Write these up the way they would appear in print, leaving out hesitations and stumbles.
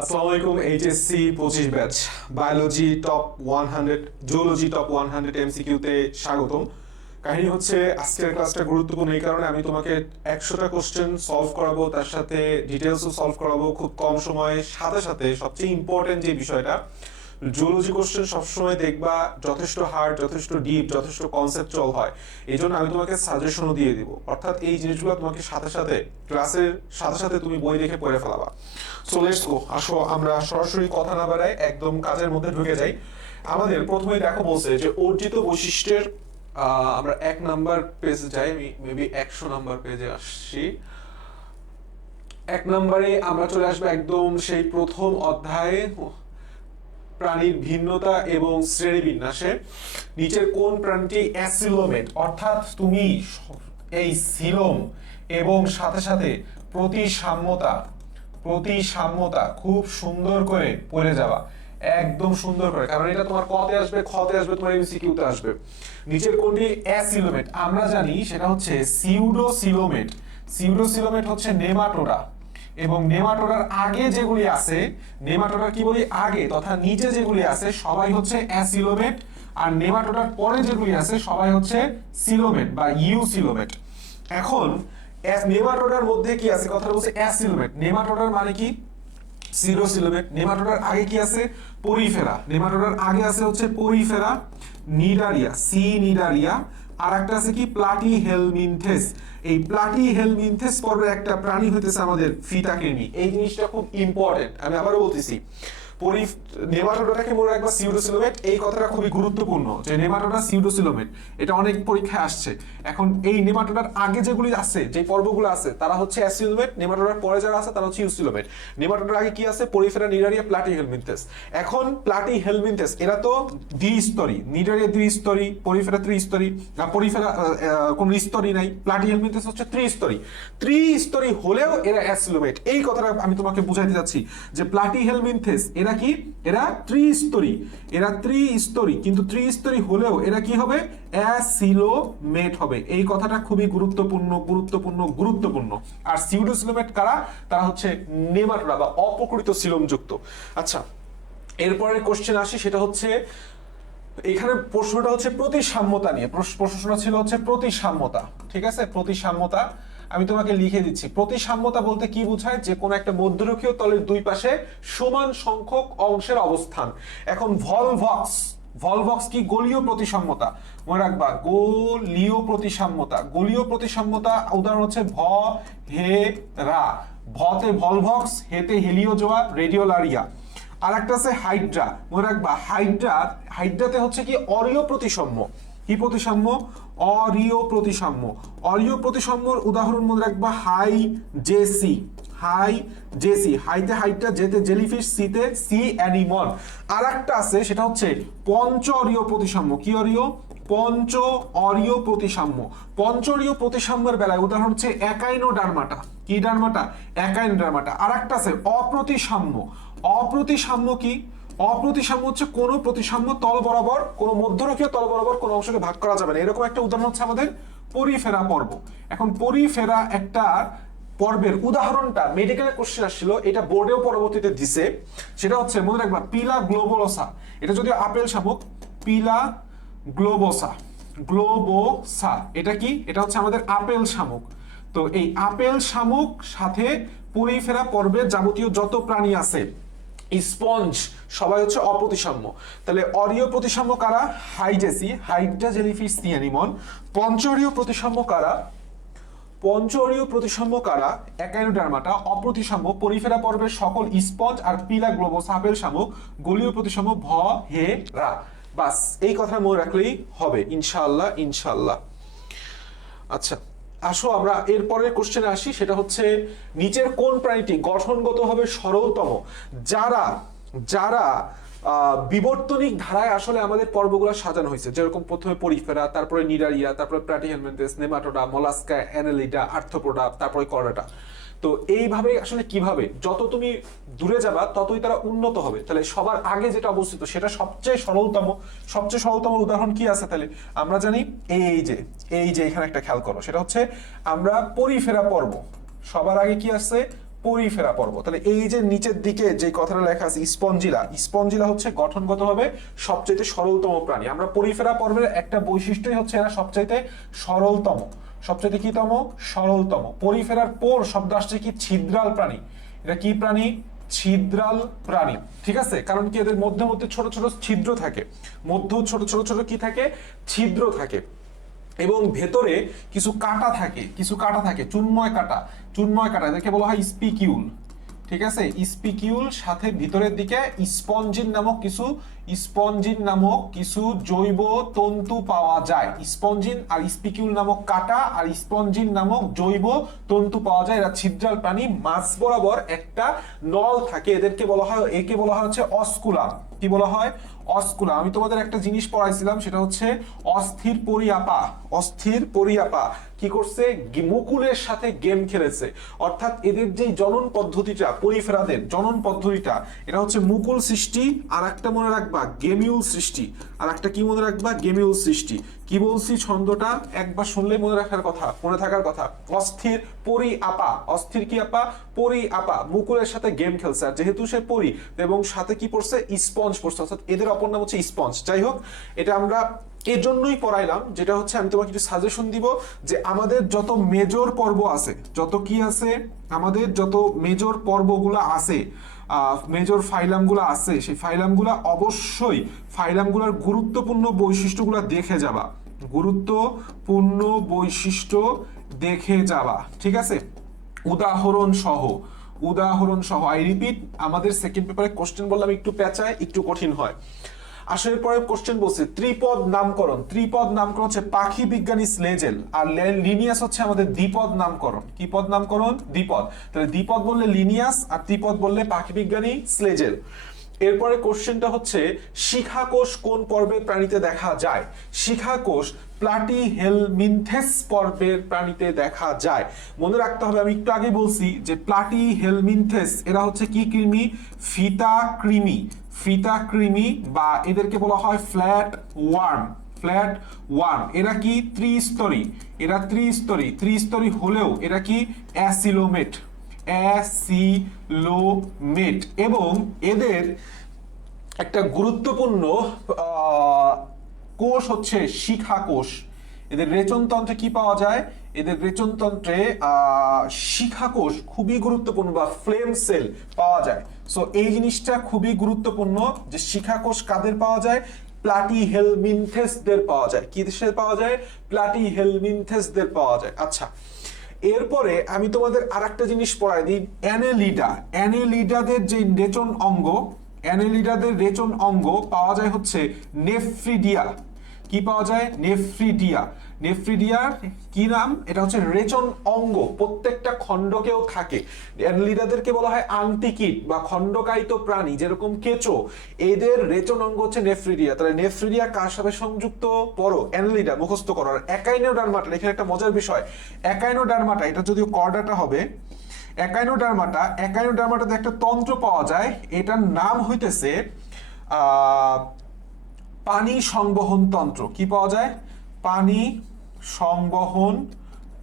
আসসালামু আলাইকুম HSC 25 batch biology top 100 zoology top 100 এমসিকিউতে স্বাগতম। কাহিনী হচ্ছে আজকের ক্লাসটা গুরুত্বপূর্ণ এই কারণে আমি তোমাকে 100টা কোশ্চেন সলভ করাবো, তার সাথে ডিটেলসও সলভ করাবো খুব কম সময়ে। সাথে সাথে সবচেয়ে ইম্পর্টেন্ট যে বিষয়টা, জুলজি কোশ্চেন সবসময় দেখবা যথেষ্ট হার্ড, যথেষ্ট ডিপ, যথেষ্ট কনসেপচুয়াল হয়। এই জন্য আমি তোমাকে সাজেশনও দিয়ে দিব, অর্থাৎ এই জিনিসগুলো তোমাকে সাথে সাথে ক্লাসের সাথে সাথে তুমি বই দেখে পড়ে ফেলাবা। সো লেটস গো, আসো আমরা সরাসরি কথা না বাড়াই একদম কাজের মধ্যে ঢুকে যাই। আমাদের প্রথমেই দেখো বলছে যে অর্জিত বৈশিষ্ট্যের আমরা 1 নাম্বার পেজে যাই, আমি মেবি 100 নাম্বার পেজে আসছি। 1 নম্বরে আমরা চলে আসবো একদম সেই প্রথম অধ্যায়ে, প্রাণীর ভিন্নতা এবং শ্রেণীবিন্যাসে। নিচের কোন প্রাণীটি অ্যাসিলোমেট, অর্থাৎ তুমি এই সিলোম এবং সাথে সাথে প্রতিসাম্যতা খুব সুন্দর করে পড়ে যাওয়া, একদম সুন্দর করে, কারণ এটা তোমার কতে আসবে, খতে আসবে, তোমার এমসিকিউতে আসবে। নিচের কোনটি অ্যাসিলোমেট? আমরা জানি সেটা হচ্ছে সিউডোসিলোমেট। সিউডোসিলোমেট হচ্ছে নেমাটোডা, এবং নেমাটোডার আগে যেগুলি আছে, নেমাটোডার কি বলি আগে তথা নিচে যেগুলি আছে সবাই হচ্ছে অ্যাসিলোমেট, আর নেমাটোডার পরে যেগুলি আছে সবাই হচ্ছে সিলোমেট বা ইউসিলোমেট। এখন নেমাটোডার মধ্যে কি আছে, কথাটা বলছে অ্যাসিলোমেট। নেমাটোডার মানে কি? সিরোসিলোমেট। নেমাটোডার আগে কি আছে? পরিফেরা। নেমাটোডার আগে আছে হচ্ছে পরিফেরা, নিডারিয়া, সি নিডারিয়া। আর একটা আছে কি? প্লাটিহেলমিনথেস। এই প্লাটিহেলমিনথেস পর্বের একটা প্রাণী হইতেছে আমাদের ফিতাকৃমি। এই জিনিসটা খুব ইম্পর্টেন্ট, আমি আবারও বলতেছি। নেমাটোডাটাকে মনে রাখবা সিউডোসিলোমেট। এই কথাটা খুবই গুরুত্বপূর্ণ যে নেমাটোডা সিউডোসিলোমেট, এটা অনেক পরীক্ষায় আসছে। এখন এই নেমাটোডার আগে যেগুলি আছে, যে পর্বগুলো আছে, তারা হচ্ছে অ্যাসিলোমেট। নেমাটোডার পরে যারা আছে তারা হচ্ছে ইউসিলোমেট। নেমাটোডার আগে কি আছে? Porifera, Cnidaria, Platyhelminthes. এখন প্লাটিহেলমিনথেস এরা তো দ্বিস্তরী, নিডারিয়া দ্বিস্তরী, পরিফেরা ত্রিস্তরী। পরিফেরা কোন স্তরই নাই, প্লাটিহেলমিনথেস হচ্ছে ত্রিস্তরী। ত্রিস্তরী হলেও এরা অ্যাসিলোমেট। এই কথাটা আমি তোমাকে বুঝাইতে যাচ্ছি যে প্লাটিহেলমিনথেস এরা কি? এরা ত্রিস্তরী, এরা ত্রিস্তরী, কিন্তু ত্রিস্তরী হলেও এরা কি হবে? অ্যাসিলোমেট হবে। এই কথাটা খুবই গুরুত্বপূর্ণ। আর সিউডোসিলোমেট কারা? তারা হচ্ছে নেমাটোডা বা অপ্রকৃত সিলোমযুক্ত। আচ্ছা, এরপরে কোশ্চেন আসি, সেটা হচ্ছে এখানে প্রশ্নটা হচ্ছে প্রতিসাম্যতা নিয়ে। প্রশ্নটা ছিল হচ্ছে প্রতিসাম্যতা, ঠিক আছে? প্রতিসাম্যতা আমি তোমাকে লিখে দিচ্ছি। প্রতিসাম্যতা বলতে কি বোঝায়? যে কোনো একটা মধ্যরেখীয় তলের দুই পাশে সমান সংখ্যক অংশের অবস্থান। এখন ভলভক্স কি? গোলীয় প্রতিসাম্যতা। মনে রাখবা, গোলীয় প্রতিসাম্যতা উদাহরণ হচ্ছে ভ, হে, রা। ভতে ভলভক্স, হেতে হেলিওজোয়া, রেডিওলারিয়া। আর একটা আছে হাইড্রা। মনে রাখবা, হাইড্রাতে হচ্ছে কি? অরীয় প্রতিসাম্য। কি প্রতিসাম্য? অরীয় প্রতিসাম্যর উদাহরণ মনে রাখবা হাইজেসি। হাইতে হাইড্রা, যেতে জেলিফিশ, সিতে সি অ্যানিমল। আর একটা আছে সেটা হচ্ছে পঞ্চ অরীয় প্রতিসাম্য। কি অরীয়? পঞ্চ অরীয় প্রতিসাম্যের বেলায় উদাহরণ হচ্ছে একাইনোডার্মাটা। কি ডার্মাটা? একাইনোডার্মাটা। আর একটা আছে অপ্রতিসাম্য কি? অপ্রতিসাম্য হচ্ছে কোন প্রতিসাম্য তল বরাবর, কোন মধ্যরেখীয় তল বরাবর কোন অংশকে ভাগ করা যাবে না। এরকম একটা উদাহরণ হচ্ছে আমাদের পরিফেরা পর্ব। এখন পরিফেরা একটা পর্বের উদাহরণটা মেডিকেল কোশ্চেন আসছিল, এটা বোর্ডেও পরবর্তীতে দিছে। সেটা হচ্ছে মনে রাখবা পিলা গ্লোবোসা। এটা যদিও আপেল শামুক, পিলা গ্লোবোসা। এটা কি? এটা হচ্ছে আমাদের আপেল শামুক। তো এই আপেল শামুক সাথে পরিফেরা পর্বের যাবতীয় যত প্রাণী আছে, স্পঞ্জ, সবাই হচ্ছে অপ্রতিসাম্য। তাহলে অরীয় প্রতিসাম্য কারা? হাইজেসি, হাইড্রা, জেলিফিশ, সি অ্যানিমল। পঞ্চরীয় প্রতিসাম্য কারা? একাইনোডার্মাটা। অপ্রতিসাম্য পরিফেরা পর্বের সকল স্পঞ্জ। আর পিলা গ্লোবোসা আপেল শামুক। গোলীয় প্রতিসাম্য ভ, হে, রা। বাস, এই কথা মনে রাখলেই হবে ইনশাআল্লাহ। আচ্ছা, আসো আমরা এরপরের কোশ্চেনে আসি, সেটা হচ্ছে নিচের কোন প্রাণীটি গঠনগতভাবে সরলতম? যারা বিবর্তনিক ধারায় আসলে আমাদের পর্বগুলো সাজানো হয়েছে, যেরকম প্রথমে পরিফেরা, তারপরে নিডারিয়া, তারপরে Platyhelminthes, nematoda, mollusca, Annelida, arthropoda, তারপরে করডা। তো এইভাবে আসলে কিভাবে যত তুমি দূরে যাবা ততই তারা উন্নত হবে। তাহলে সবার আগে যেটা অবস্থিত সেটা সবচেয়ে সরলতম উদাহরণ কি আছে? তাহলে আমরা জানি এই যে এখানে একটা খেয়াল করো, সেটা হচ্ছে আমরা পরিফেরা পর্ব। সবার আগে কি আছে? পরিফেরা পর্ব। তাহলে এই যে নিচের দিকে যে কথাটা লেখা আছে স্পঞ্জিলা, স্পঞ্জিলা হচ্ছে গঠনগতভাবে সবচাইতে সরলতম প্রাণী। আমরা পরিফেরা পর্বের একটা বৈশিষ্ট্যই হচ্ছে এরা সবচাইতে সরলতম, সবচাইতে কি তম, সরলতম। পরিফেরার পর শব্দ আসছে কি, ছিদ্রাল প্রাণী। এটা কি প্রাণী, ছিদ্রাল প্রাণী, ঠিক আছে। কারণ কি এদের মধ্যে মধ্যে ছোট ছোট ছিদ্র থাকে, মধ্যে ছোট ছোট ছোট কি থাকে, ছিদ্র থাকে, এবং ভেতরে কিছু কাটা থাকে, কিছু কাটা থাকে, চুনময় কাটা, চুনময় কাটা, এদেরকে বলা হয় স্পিকিউল, ঠিক আছে। স্পিকিউল সাথে ভিতরের দিকে স্পঞ্জিন নামক কিছু, স্পঞ্জিন নামক কিছু জৈব তন্তু পাওয়া যায়। স্পঞ্জিন আর স্পিকিউল নামক কাটা আর স্পঞ্জিন নামক জৈব তন্তু পাওয়া যায়। এরা ছিদ্রাল প্রাণী। মাঝ বরাবর একটা নল থাকে, এদেরকে বলা হয়, একে বলা হয় হচ্ছে অস্কুলাম। কি বলা হয়, অস্কুলাম। আমি তোমাদের একটা জিনিস পড়াইছিলাম, সেটা হচ্ছে অস্থির পরিয়াপা। অস্থির পরিয়াপা কি করছে, মুকুলের সাথে গেম খেলেছে। অর্থাৎ এদের যে জনন পদ্ধতিটা, পরিফেরাদের জনন পদ্ধতিটা, এটা হচ্ছে মুকুল সৃষ্টি, আর একটা মনে রাখবা গেমিউল সৃষ্টি, আর একটা কি মনে রাখবা, গেমিউল সৃষ্টি। কি বলছি ছন্দটা একবার শুনলেই মনে রাখার কথা, মনে থাকার কথা। অস্থির পরি আপা, অস্থির কি আপা, পরি আপা, মুকুলের সাথে গেম খেলছে। আর যেহেতু সে পরি এবং সাথে কি পড়ছে, স্পঞ্জ পড়ছে, অর্থাৎ এদের অপর নাম হচ্ছে স্পঞ্জ। যাই হোক, এটা আমরা এর জন্যই পড়াইলাম, যেটা হচ্ছে আমি তোমাকে কিছু সাজেশন দিব যে আমাদের যত মেজর পর্ব আছে, যত কি আছে, আমাদের যত মেজর পর্বগুলো আছে, মেজর ফাইলামগুলো আছে, সেই ফাইলামগুলো অবশ্যই ফাইলামগুলোর গুরুত্বপূর্ণ বৈশিষ্ট্যগুলো দেখে যাবা, গুরুত্বপূর্ণ বৈশিষ্ট্য দেখে যাবা, ঠিক আছে। উদাহরণ সহ, উদাহরণ সহ। আই রিপিট, আমাদের সেকেন্ড পেপারে কোশ্চেন বললাম একটু পেঁচায়, একটু কঠিন হয়। আসলে পরে কোশ্চেন বলছে ত্রিপদ নামকরণ। ত্রিপদ নামকরণ হচ্ছে পাখি বিজ্ঞানী স্লেজেল, আর লিনিয়াস হচ্ছে আমাদের দ্বিপদ নামকরণ। কি পদ নামকরণ, দ্বিপদ। তাহলে দ্বিপদ বললে লিনিয়াস, আর ত্রিপদ বললে পাখি বিজ্ঞানী স্লেজেল। এরপরে কোশ্চেনটা হচ্ছে শিখাকোষ কোন পর্বের প্রাণীতে দেখা যায়। শিখাকোষ প্লাটিহেলমিনথেস পর্বের প্রাণীতে দেখা যায়। মনে রাখতে হবে, আমি একটু আগে বলছি যে প্লাটিহেলমিনথেস এরা হচ্ছে কি কৃমি, ফিতা কৃমি, ফিতা কৃমি, বা এদেরকে বলা হয় ফ্ল্যাট ওয়ার্ম, ফ্ল্যাট ওয়ার্ম। এরা কি ত্রিস্তরী, এরা ত্রিস্তরী, ত্রিস্তরী হলেও এরা কি অ্যাসিলোমেট, অ্যাসিলোমেট। এবং এদের একটা গুরুত্বপূর্ণ কোষ হচ্ছে শিখা কোষ। এদের রেচনতন্ত্রে কি পাওয়া যায়, এদের রেচনতন্ত্রে শিখা কোষ খুবই গুরুত্বপূর্ণ, বা ফ্লেম সেল পাওয়া যায়। সো এই জিনিসটা খুবই গুরুত্বপূর্ণ যে শিখা কোষ কাদের পাওয়া যায়, প্লাটিহেলমিনথেসদের পাওয়া যায়। কি দেশের পাওয়া যায়, প্লাটিহেলমিনথেসদের পাওয়া যায়। আচ্ছা, এরপরে আমি তোমাদের আরেকটা জিনিস পড়াই দিই, অ্যানেলিডা। অ্যানেলিডাদের যে রেচন অঙ্গ, অ্যানেলিডাদের রেচন অঙ্গ পাওয়া যায় হচ্ছে নেফ্রিডিয়া। কি পাওয়া যায়, নেফ্রিডিয়া। নেফ্রিডিয়ার কি নাম, এটা হচ্ছে রেচন অঙ্গ, প্রত্যেকটা খণ্ডকেও থাকে। অ্যানেলিডাদেরকে বলা হয় আংটিকিট বা খণ্ডকায়িত প্রাণী, যেরকম কেঁচো। এদের রেচন অঙ্গ হচ্ছে নেফ্রিডিয়া। তাহলে নেফ্রিডিয়া কার সাথে সংযুক্ত, পড়ো, অ্যানেলিডা মুখস্থ করো। আর একাইনোডার্মাটা, এখানে একটা মজার বিষয়, একাইনোডার্মাটা, এটা যদিও কর্ডাটা হবে, একাইনোডার্মাটা, একাইনোডার্মাটাতে একটা তন্ত্র পাওয়া যায়, এটার নাম হইতেছে পানি সংবহন তন্ত্র। কি পাওয়া যায়, পানি সংবহন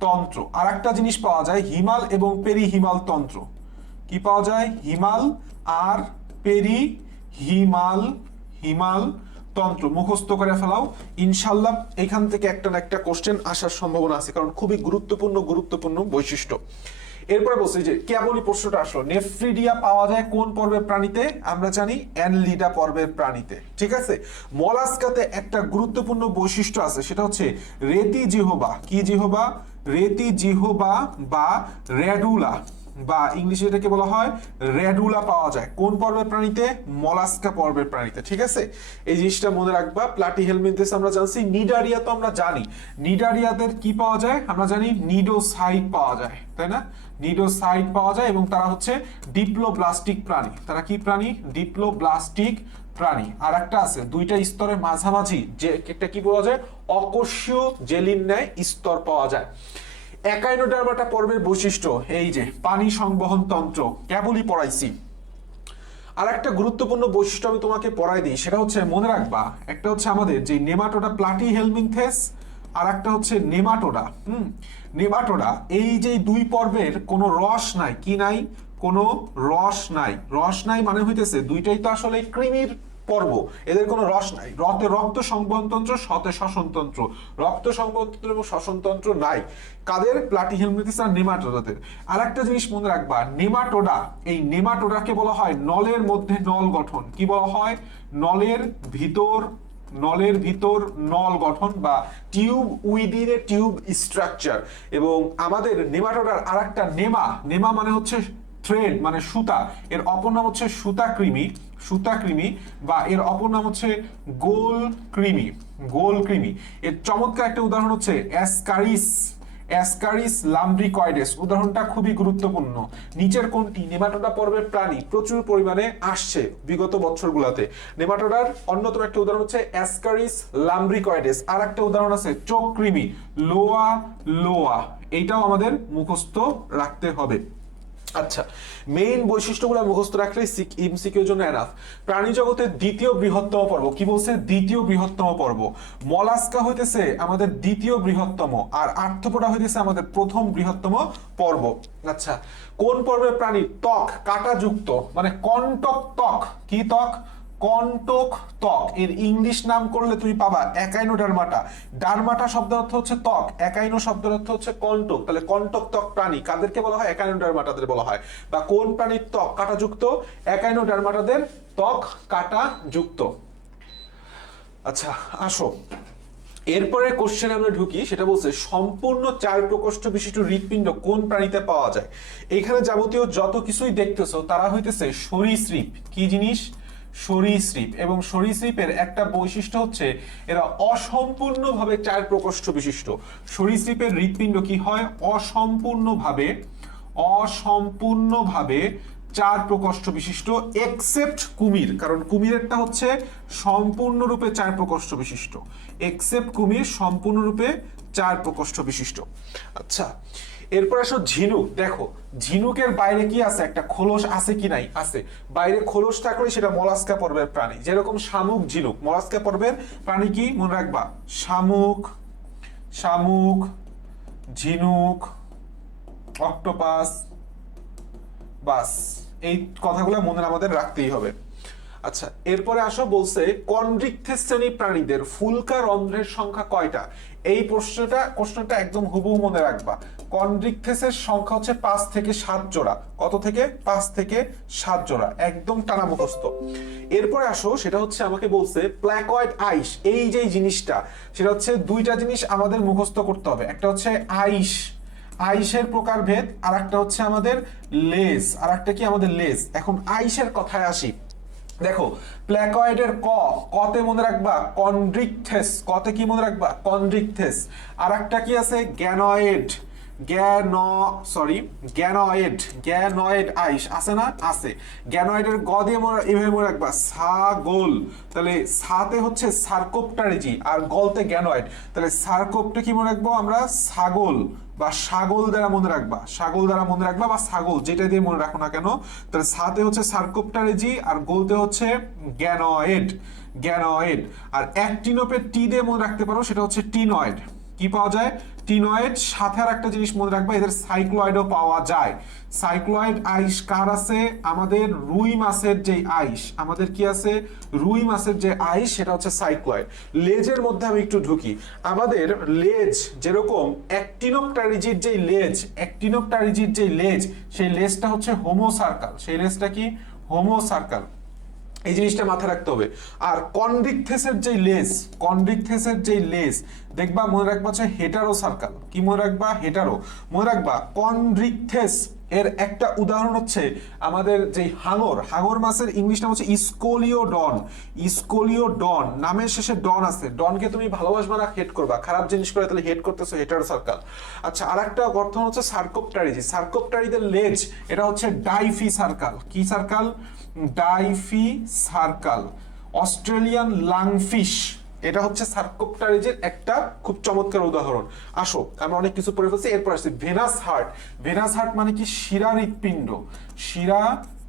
তন্ত্র। আর একটা জিনিস পাওয়া যায় হিমাল এবং পেরিহিমাল তন্ত্র। কি পাওয়া যায়, হিমাল আর পেরিহিমাল, হিমাল তন্ত্র। মুখস্থ করে ফেলাও, ইনশাল্লাহ এখান থেকে একটা না একটা কোশ্চেন আসার সম্ভাবনা আছে, কারণ খুবই গুরুত্বপূর্ণ গুরুত্বপূর্ণ বৈশিষ্ট্য। এরপরে বলছি যে কেবলই প্রশ্নটা আসলো, নেফ্রিডিয়া পাওয়া যায় কোন পর্বের প্রাণীতে, আমরা জানি অ্যানলিডা পর্বের প্রাণীতে, ঠিক আছে। মলাস্কাতে একটা গুরুত্বপূর্ণ বৈশিষ্ট্য আছে, সেটা হচ্ছে রেতি জিহ্বা। কি জিহ্বা, রেতি জিহ্বা বা রেডুলা, বা ইংলিশে এটাকে বলা হয় রেডুলা পাওয়া যায় কোন পর্বের প্রাণীতে, মলাস্কা পর্বের প্রাণীতে, ঠিক আছে। এই জিনিসটা মনে রাখবা। প্লাটিহেলমিনথেস আমরা জানছি, নিডারিয়া তো আমরা জানি, নিডারিয়াদের কি পাওয়া যায়, আমরা জানি নিডোসাইট পাওয়া যায়, তাই না, নিডোসাইট পাওয়া যায়। এবং তারা হচ্ছে ডিপ্লোব্লাস্টিক প্রাণী। তারা কি প্রাণী, ডিপ্লোব্লাস্টিক প্রাণী। আর একটা আছে দুইটা স্তরের মাঝামাঝি, যে একটা কি পাওয়া যায়, অকোষীয় জেলির ন্যায় স্তর পাওয়া যায়। একাইনোডার্মাটা পর্বের বৈশিষ্ট্য এই যে পানি সংবহন তন্ত্র, কেবলই পড়াইছি। আর একটা গুরুত্বপূর্ণ বৈশিষ্ট্য আমি তোমাকে পড়াই দিই, সেটা হচ্ছে মনে রাখবা, একটা হচ্ছে আমাদের যে নেমাটোডা প্লাটিহেলমিনথেস, আর একটা হচ্ছে নেমাটোডা। নেমাটোডা, এই যে দুই পর্বের কোনো রস নাই, কি নাই, কোনো রস নাই। রস নাই মানে হইতেছে দুইটাই তো আসলে কৃমির পর্ব, এদের কোনো রস নাই। রতে রক্ত সংবহনতন্ত্র, শতে শ্বসনতন্ত্র। রক্ত সংবহনতন্ত্র এবং শ্বসনতন্ত্র নাই কাদের? প্লাটিহেলমিনথেস আর নেমাটোডাদের। আর একটা জিনিস মনে রাখবা, নেমাটোডা, এই নেমাটোডাকে বলা হয় নলের মধ্যে নল গঠন। কি বলা হয়? নলের ভিতর নল গঠন বা tube within a tube structure. এবং আমাদের নেমাটোডার আরেকটা নেমা মানে হচ্ছে থ্রেড মানে সুতা, এর অপর নাম হচ্ছে সুতাকৃমি বা এর অপর নাম হচ্ছে গোলকৃমি। এর চমৎকার একটা উদাহরণ হচ্ছে অ্যাসকারিস লাম্ব্রিকয়েডেস। উদাহরণটা খুবই গুরুত্বপূর্ণ। নিচের কোনটি নেমাটোডা পর্বের প্রাণী প্রচুর পরিমাণে আসছে বিগত বছরগুলোতে? নেমাটোডার অন্যতম একটা উদাহরণ হচ্ছে অ্যাসকারিস লাম্ব্রিকয়েডেস। আর একটা উদাহরণ আছে চোখকৃমি, লোয়া। এইটাও আমাদের মুখস্থ রাখতে হবে। আচ্ছা, মেইন বৈশিষ্ট্যগুলো মুখস্থ রাখলে এমসিকিউর জন্য এনাফ। প্রাণী জগতের দ্বিতীয় বৃহত্তম পর্ব, কি বলছে? দ্বিতীয় বৃহত্তম পর্ব। মলাস্কা হইতেছে আমাদের দ্বিতীয় বৃহত্তম, আর আর্থ্রোপোডা হইতেছে আমাদের প্রথম বৃহত্তম পর্ব। আচ্ছা, কোন পর্বের প্রাণী ত্বক কাঁটাযুক্ত মানে কন্টক ত্বক? কি ত্বক? কন্টক ত্বক। এর ইংলিশ নাম করলে তুমি পাবা একাইনোডার্মাটা। ডার্মাটা শব্দের অর্থ হচ্ছে ত্বক, একাইনো শব্দের অর্থ হচ্ছে কন্টক। তাহলে কন্টক ত্বক প্রাণী কাদেরকে বলা হয়? একাইনোডার্মাটাদের বলা হয়। বা কোন প্রাণীর ত্বক কাঁটাযুক্ত? একাইনোডার্মাটাদের ত্বক কাঁটাযুক্ত। আচ্ছা আসো, এরপরে কোশ্চেনে আমরা ঢুকি। সেটা বলছে সম্পূর্ণ 4 প্রকোষ্ঠ বিশিষ্ট হৃৎপিণ্ড কোন প্রাণীতে পাওয়া যায়? এখানে যাবতীয় যত কিছুই দেখতেছো তারা হইতেছে সরীসৃপ। কি জিনিস? সরীসৃপ। এবং সরীসৃপের একটা বৈশিষ্ট্য হচ্ছে এরা অসম্পূর্ণভাবে 4 প্রকোষ্ঠ বিশিষ্ট। সরীসৃপের হৃৎপিণ্ড কি হয়? অসম্পূর্ণভাবে 4 প্রকোষ্ঠ বিশিষ্ট, এক্সেপ্ট কুমির। কারণ কুমিরেরটা হচ্ছে সম্পূর্ণরূপে 4 প্রকোষ্ঠ বিশিষ্ট। এক্সেপ্ট কুমির সম্পূর্ণরূপে 4 প্রকোষ্ঠ বিশিষ্ট। আচ্ছা, এরপর আসো ঝিনুক। দেখো ঝিনুকের বাইরে কি আছে? একটা খোলস আছে কি নাই? আছে। বাইরে খোলস থাকলে সেটা মলাস্কা পর্বের প্রাণী। যেরকম শামুক, ঝিনুক মলাস্কা পর্বের প্রাণী। কি মনে রাখবা? শামুক, ঝিনুক, অক্টোপাস। বাস, এই কথাগুলো মনে আমাদের রাখতেই হবে। আচ্ছা, এরপরে আসো বলছে কন্ড্রিকথেস শ্রেণী প্রাণীদের ফুলকা রন্ধ্রের সংখ্যা কয়টা? এই প্রশ্নটা একদম হুবহু মনে রাখবা। কন্ড্রিকথেসের সংখ্যা হচ্ছে 5 থেকে 7 জোড়া। কত থেকে? 5 থেকে 7 জোড়া, একদম টানা মুখস্থ। এরপরে আসো, সেটা হচ্ছে আমাকে বলছে প্ল্যাকয়েড আইস। এই যে জিনিসটা, সেটা হচ্ছে দুইটা জিনিস আমাদের মুখস্থ করতে হবে। একটা হচ্ছে আইসের প্রকারভেদ, আর একটা হচ্ছে আমাদের লেজ। আর একটা কি? আমাদের লেজ। এখন আইসের কথায় আসি। দেখো প্ল্যাকয়েডের কতে মনে রাখবা? কন্ড্রিকথেস। কতে কি মনে রাখবা? কন্ড্রিকথেস। আর একটা কি আছে? গ্যানয়েড আইস আছে না? আছে। গ্যানয়েডের গ দিয়ে এভাবে মনে রাখবা ছাগল। তাহলে সাতে হচ্ছে সার্কোপটারেজি আর গলতে গ্যানয়েড। তাহলে সার্কোপটা কি মনে রাখবো আমরা? ছাগল বা ছাগল দ্বারা মনে রাখবা বা ছাগল, যেটা দিয়ে মনে রাখো না কেন। তাহলে সাতে হচ্ছে সার্কোপটারেজি আর গোলতে হচ্ছে গ্যানয়েড। আর অ্যাক্টিনোপের টি দিয়ে মনে রাখতে পারো, সেটা হচ্ছে টিনয়েড। কি পাওয়া যায়? টিনয়েড। সাথে আর একটা জিনিস মনে রাখবা, এদের সাইক্লয়েডও পাওয়া যায়। সাইক্লয়েড আইস কার আছে? আমাদের রুই মাছের যে আইস, আমাদের কি আছে? রুই মাছের যে আইস, সেটা হচ্ছে সাইক্লয়েড। লেজের মধ্যে আমি একটু ঢুকি। আমাদের লেজ যেরকম অ্যাক্টিনোপটারিজির যে লেজ, সেই লেজটা হচ্ছে হোমোসার্কাল। সেই লেজটা কি? হোমোসার্কাল। এই জিনিসটা মাথায় রাখতে হবে। আর কন্ড্রিকথেসের যে লেজ দেখবা মনে রাখবা হচ্ছে হেটারো সার্কাল। কি মনে রাখবা? হেটারো। মনে রাখবা কন্ড্রিকথেস এর একটা উদাহরণ হচ্ছে আমাদের যে হাঙর মাছের ইংলিশ নাম হচ্ছে ইসকোলিওডন। নামের শেষে ডন আছে। ডনকে তুমি ভালোবাসবা না হেট করবা? খারাপ জিনিস করে তাহলে হেট করতেছো, হেটারো সার্কাল। আচ্ছা, আর একটা গঠন হচ্ছে সার্কোপটারিদের লেজ, এটা হচ্ছে ডাইফি সার্কাল। কি circle? DYFI circle. Australian lungfish, এটা হচ্ছে সার্কোপটারিজের একটা খুব চমৎকার উদাহরণ। আসো আমরা অনেক কিছু পড়ে ফেলছি, এরপর আসছি ভেনাস হার্ট। ভেনাস হার্ট মানে কি? শিরা হৃৎপিণ্ড। শিরা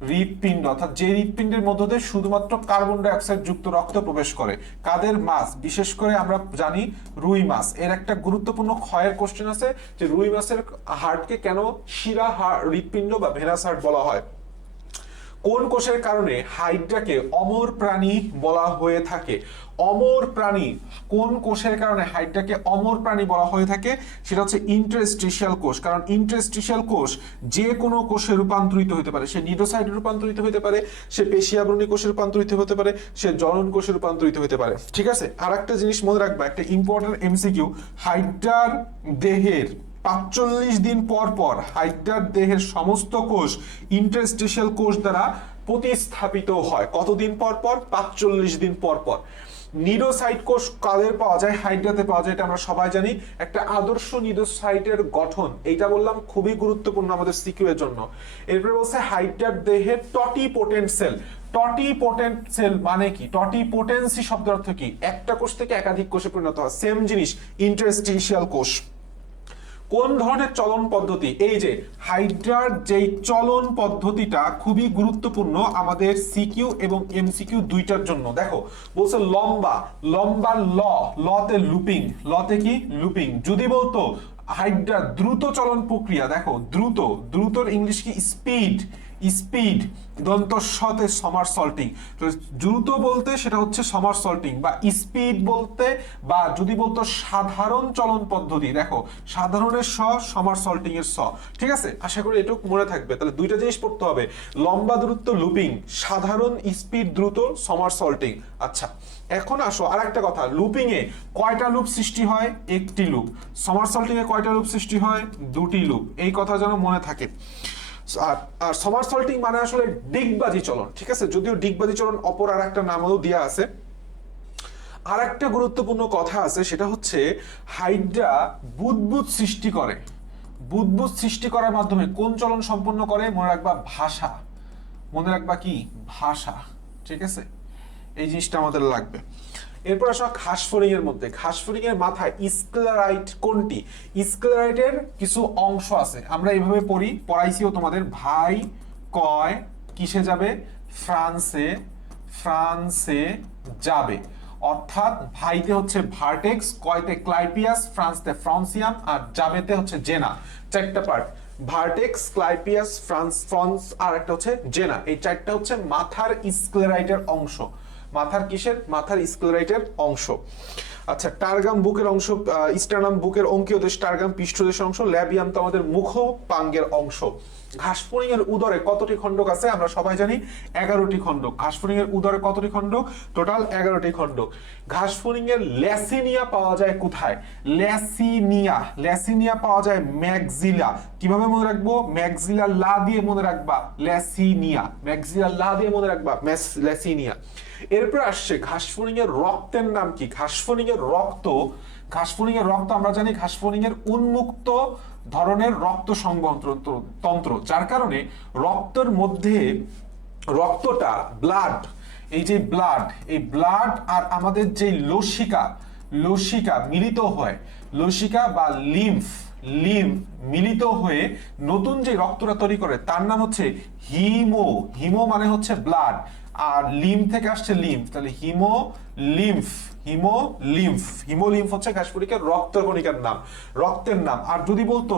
হৃৎপিণ্ড অর্থাৎ যে হৃৎপিণ্ডের মধ্য দিয়ে শুধুমাত্র কার্বন ডাই অক্সাইড যুক্ত রক্ত প্রবেশ করে। কাদের মাছ? বিশেষ করে আমরা জানি রুই মাছ। এর একটা গুরুত্বপূর্ণ ক্ষয়ের কোশ্চেন আছে যে রুই মাছের হার্টকে কেন শিরা হৃৎপিণ্ড বা ভেনাস হার্ট বলা হয়। কোন কোষের কারণে হাইড্রাকে অমর প্রাণী বলা হয়ে থাকে? অমর প্রাণী কোন কোষের কারণে হাইড্রাকে অমর প্রাণী বলা হয়ে থাকে? সেটা হচ্ছে ইন্টারস্টিশিয়াল কোষ। কারণ ইন্টারস্টিশিয়াল কোষ যে কোনো কোষে রূপান্তরিত হতে পারে। সে নিডোসাইটে রূপান্তরিত হতে পারে, সে পেশিয়াবরণী কোষে রূপান্তরিত হতে পারে, সে জনন কোষে রূপান্তরিত হতে পারে। ঠিক আছে, আর একটা জিনিস মনে রাখবা, একটা ইম্পর্টেন্ট এমসিকিউ, হাইড্রার দেহের 45 দিন পর পর হাইড্রার দেহের সমস্ত কোষ ইন্টারস্টিশিয়াল কোষ দ্বারা প্রতিস্থাপিত হয়। কতদিন পর পর? 45 দিন পর পর। নিডোসাইট কোষ কাদের পাওয়া যায়? হাইড্রাতে পাওয়া যায়, এটা আমরা সবাই জানি। একটা আদর্শ নিডোসাইটের গঠন, এইটা বললাম খুবই গুরুত্বপূর্ণ আমাদের সিকিউ এর জন্য। এরপরে বলছে হাইড্রার দেহের টটিপোটেন্ট সেল। টটিপোটেন্ট সেল মানে কি? টটিপোটেন্সি শব্দের অর্থ কি? একটা কোষ থেকে একাধিক কোষে পরিণত হয়, সেম জিনিস ইন্টারস্টিশিয়াল কোষ। কোন ধরনের চলন পদ্ধতি? এই যে হাইড্রার যেই চলন পদ্ধতিটা খুবই গুরুত্বপূর্ণ আমাদের সিকিউ এবং এমসিকিউ দুইটার জন্য। দেখো বলছে লম্বা, লম্বা লতে লুপিং, লতে কি? লুপিং। যদি বলতো হাইড্রার দ্রুত চলন প্রক্রিয়া, দেখো দ্রুতর ইংলিশ কি? স্পিড। স্পিড দন্ত সতে সমারসল্টিং। তো দ্রুত বলতে সেটা হচ্ছে সমারসল্টিং, বা স্পিড বলতে, বা যদি বলতো সাধারণ চলন পদ্ধতি, দেখো সাধারণের সমারসল্টিং এর ঠিক আছে, আশা করি এটুকু মনে থাকবে। তাহলে দুইটা জিনিস পড়তে হবে, লম্বা দূরত্ব লুপিং, সাধারণ স্পিড দ্রুত সমারসল্টিং। আচ্ছা এখন আসো আর একটা কথা, লুপিং এ কয়টা লুপ সৃষ্টি হয়? একটি লুপ। সমারসল্টিং এ কয়টা লুপ সৃষ্টি হয়? দুটি লুপ। এই কথা যেন মনে থাকে। আর সমারসল্টিং মানে আসলে ডিগবাজি চলন। ঠিক আছে, যদিও ডিগবাজি চলন অপর আর একটা নামও দেওয়া আছে। আর একটা গুরুত্বপূর্ণ কথা আছে, সেটা হচ্ছে হাইড্রা বুদবুদ সৃষ্টি করে। বুদবুদ সৃষ্টি করার মাধ্যমে কোন চলন সম্পন্ন করে? মনে রাখবা ভাষা। মনে রাখবা কি? ভাষা। ঠিক আছে, এই জিনিসটা আমাদের লাগবে। এরপর আসো ঘাসফড়িং এর মধ্যে। ঘাসফড়িং এর মাথায় স্ক্লেরাইট কোনটি? স্ক্লেরাইটের কিছু অংশ আছে, আমরা এইভাবে পড়াইছিও তোমাদের। ভাই কয় কিসে যাবে? ফ্রান্সে। ফ্রান্সে যাবে। অর্থাৎ ভাইতে হচ্ছে ভার্টেক্স, কয়তে ক্লাইপিয়াস, ফ্রান্সতে ফ্রন্সিয়াম, আর যাবেতে হচ্ছে জেনা। চারটা পার্ট, ভার্টেক্স, ক্লাইপিয়াস, ফ্রান্স আর একটা হচ্ছে জেনা। এই চারটা হচ্ছে মাথার স্ক্লেরাইটের অংশ। মাথার কিসের? মাথার স্ক্লেরাইটের অংশ। আচ্ছা টার্গাম বুকের অংশ, স্টার্নাম বুকের অঙ্কীয় দেশ, টার্গাম পৃষ্ঠদেশের অংশ, ল্যাবিয়াম তো আমাদের মুখ পাঙ্গের অংশ। ঘাসফড়িং এর উদরে কতটি খণ্ডক আছে? আমরা সবাই জানি 11টি খণ্ডক। ঘাসফড়িং এর উদরে কতটি খণ্ডক? টোটাল 11টি খণ্ডক। ঘাসফড়িং এর ল্যাসিনিয়া পাওয়া যায় কোথায়? ল্যাসিনিয়া, ল্যাসিনিয়া পাওয়া যায় ম্যাক্সিলা। কিভাবে মনে রাখবো? ম্যাক্সিলা লা দিয়ে মনে রাখবা, ল্যাসিনিয়া। ম্যাক্সিলা লা দিয়ে মনে রাখবা, ল্যাসিনিয়া। এরপর আসছে ঘাসফড়িং এর রক্তের নাম কি? ঘাসফড়িং এর রক্ত, ঘাসফড়িং এর রক্ত আমরা জানি ঘাসফড়িং এর উন্মুক্ত ধরনের রক্ত সংবহন তন্ত্র, যার কারণে রক্তের মধ্যে রক্তটা ব্লাড, এই যে ব্লাড, এই ব্লাড আর আমাদের যে লসিকা মিলিত হয়, লসিকা বা লিম্ফ মিলিত হয়ে নতুন যে রক্তটা তৈরি করে তার নাম হচ্ছে হিমো। হিমো মানে হচ্ছে ব্লাড, আর লিম্ফ থেকে আসছে লিম্ফ, তাহলে হিমোলিম্ফ হচ্ছে ঘাসফড়িংয়ের রক্তকণিকার নাম, রক্তের নাম। আর যদি বলতো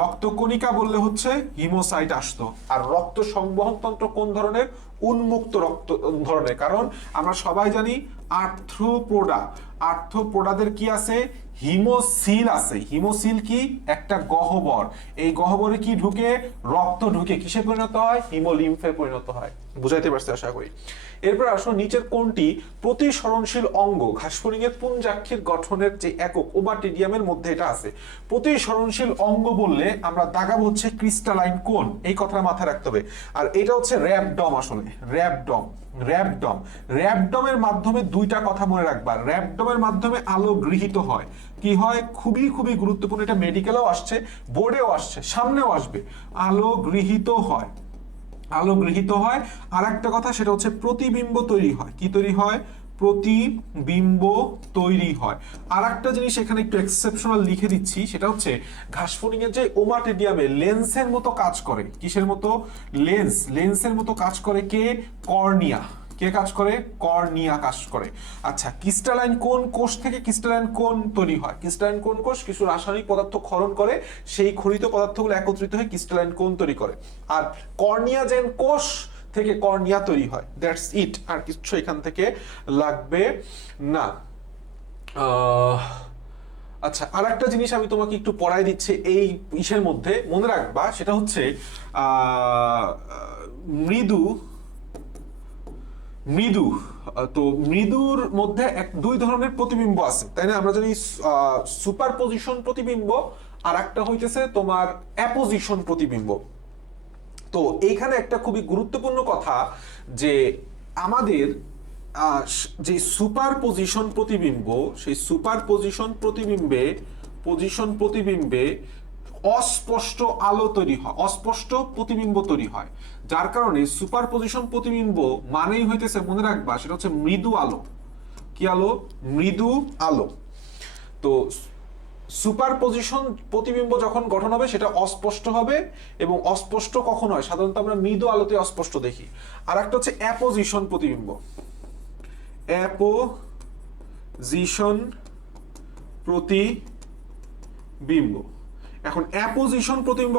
রক্তকণিকা বললে হচ্ছে হিমোসাইট আসতো। আর রক্ত সংবহন তন্ত্র কোন ধরনের? উন্মুক্ত রক্ত ধরনের। কারণ আমরা সবাই জানি আর্থ্রোপোডাদের কি আছে? হিমোসিল আছে। হিমোসিল কি? একটা গহ্বর। এই গহ্বরে কি ঢুকে? রক্ত ঢুকে কিসে পরিণত হয়? হিমোলিম্ফে পরিণত হয়। বুঝাইতে পারছি আশা করি। এরপর আসো নিচের কোনটি প্রতিসরণশীল অঙ্গ? ঘাসফড়িং এর পুঞ্জাক্ষীর গঠনের যে একক ওবাটিডিয়ামের মধ্যে এটা আছে। প্রতিসরণশীল অঙ্গ বললে আমরা দাগাবো হচ্ছে ক্রিস্টালাইন কোন, এই কথাটা মাথায় রাখতে হবে। আর এটা হচ্ছে র্যাবডম। আসলে র্যাবডমের মাধ্যমে দুইটা কথা মনে রাখবা। র্যাবডমের মাধ্যমে আলো গৃহীত হয়। কি হয়? খুবই খুবই গুরুত্বপূর্ণ, এটা মেডিকেলেও আসছে, বোর্ডেও আসছে, সামনেও আসবে। আলো গৃহীত হয়। আলো গৃহীত হয়। আর একটা কথা সেটা হচ্ছে প্রতিবিম্ব তৈরি হয়। কি তৈরি হয়? প্রতিবিম্ব তৈরি হয়। আর একটা জিনিস এখানে একটু এক্সেপশনাল লিখে দিচ্ছি, সেটা হচ্ছে ঘাসফড়িং এর যে ওমাটিডিয়ামে লেন্সের মতো কাজ করে। কিসের মতো? লেন্সের মতো কাজ করে কে? কর্নিয়া। কে কাজ করে? কর্নিয়া কাজ করে। আচ্ছা, ক্রিস্টালাইন কোন কোষ থেকে ক্রিস্টালাইন কোন তৈরি হয়? ক্রিস্টালাইন কোন কোষ কিছু রাসায়নিক পদার্থ ক্ষরণ করে, সেই খরিত পদার্থগুলো একত্রিত হয়ে ক্রিস্টালাইন কোন তৈরি করে। আর কর্নিয়া জেন কোষ থেকে কর্নিয়া তৈরি হয়। দ্যাটস ইট, আর কিছু এখান থেকে লাগবে না। আচ্ছা, আর একটা জিনিস আমি তোমাকে একটু পড়াই দিচ্ছি এই ইসের মধ্যে, মনে রাখবা, সেটা হচ্ছে মৃদু মৃদু তো মৃদুর মধ্যে দুই ধরনের প্রতিবিম্ব আছে, তাই না? আমরা জানি সুপার পজিশন প্রতিবিম্ব, আর একটা হইতেছে তোমার অ্যাপোজিশন প্রতিবিম্ব। তো এইখানে একটা খুবই গুরুত্বপূর্ণ কথা, যে আমাদের যে সুপার পজিশন প্রতিবিম্ব, সেই সুপার পজিশন প্রতিবিম্বে অস্পষ্ট আলো তৈরি হয়, অস্পষ্ট প্রতিবিম্ব তৈরি হয়, যার কারণে সুপার পজিশন প্রতিবিম্ব মানেই হইতেছে, মনে রাখবা, সেটা হচ্ছে মৃদু আলো। কি আলো? মৃদু আলো। তো সুপার পজিশন প্রতিবিম্ব যখন গঠন হবে সেটা অস্পষ্ট হবে, এবং অস্পষ্ট কখন হয়? সাধারণত আমরা মৃদু আলোতে অস্পষ্ট দেখি। আর একটা হচ্ছে অ্যাপোজিশন প্রতিবিম্ব। অ্যাপোজিশন প্রতিবিম্ব। এখন অ্যাপোজিশন প্রতিবিম্ব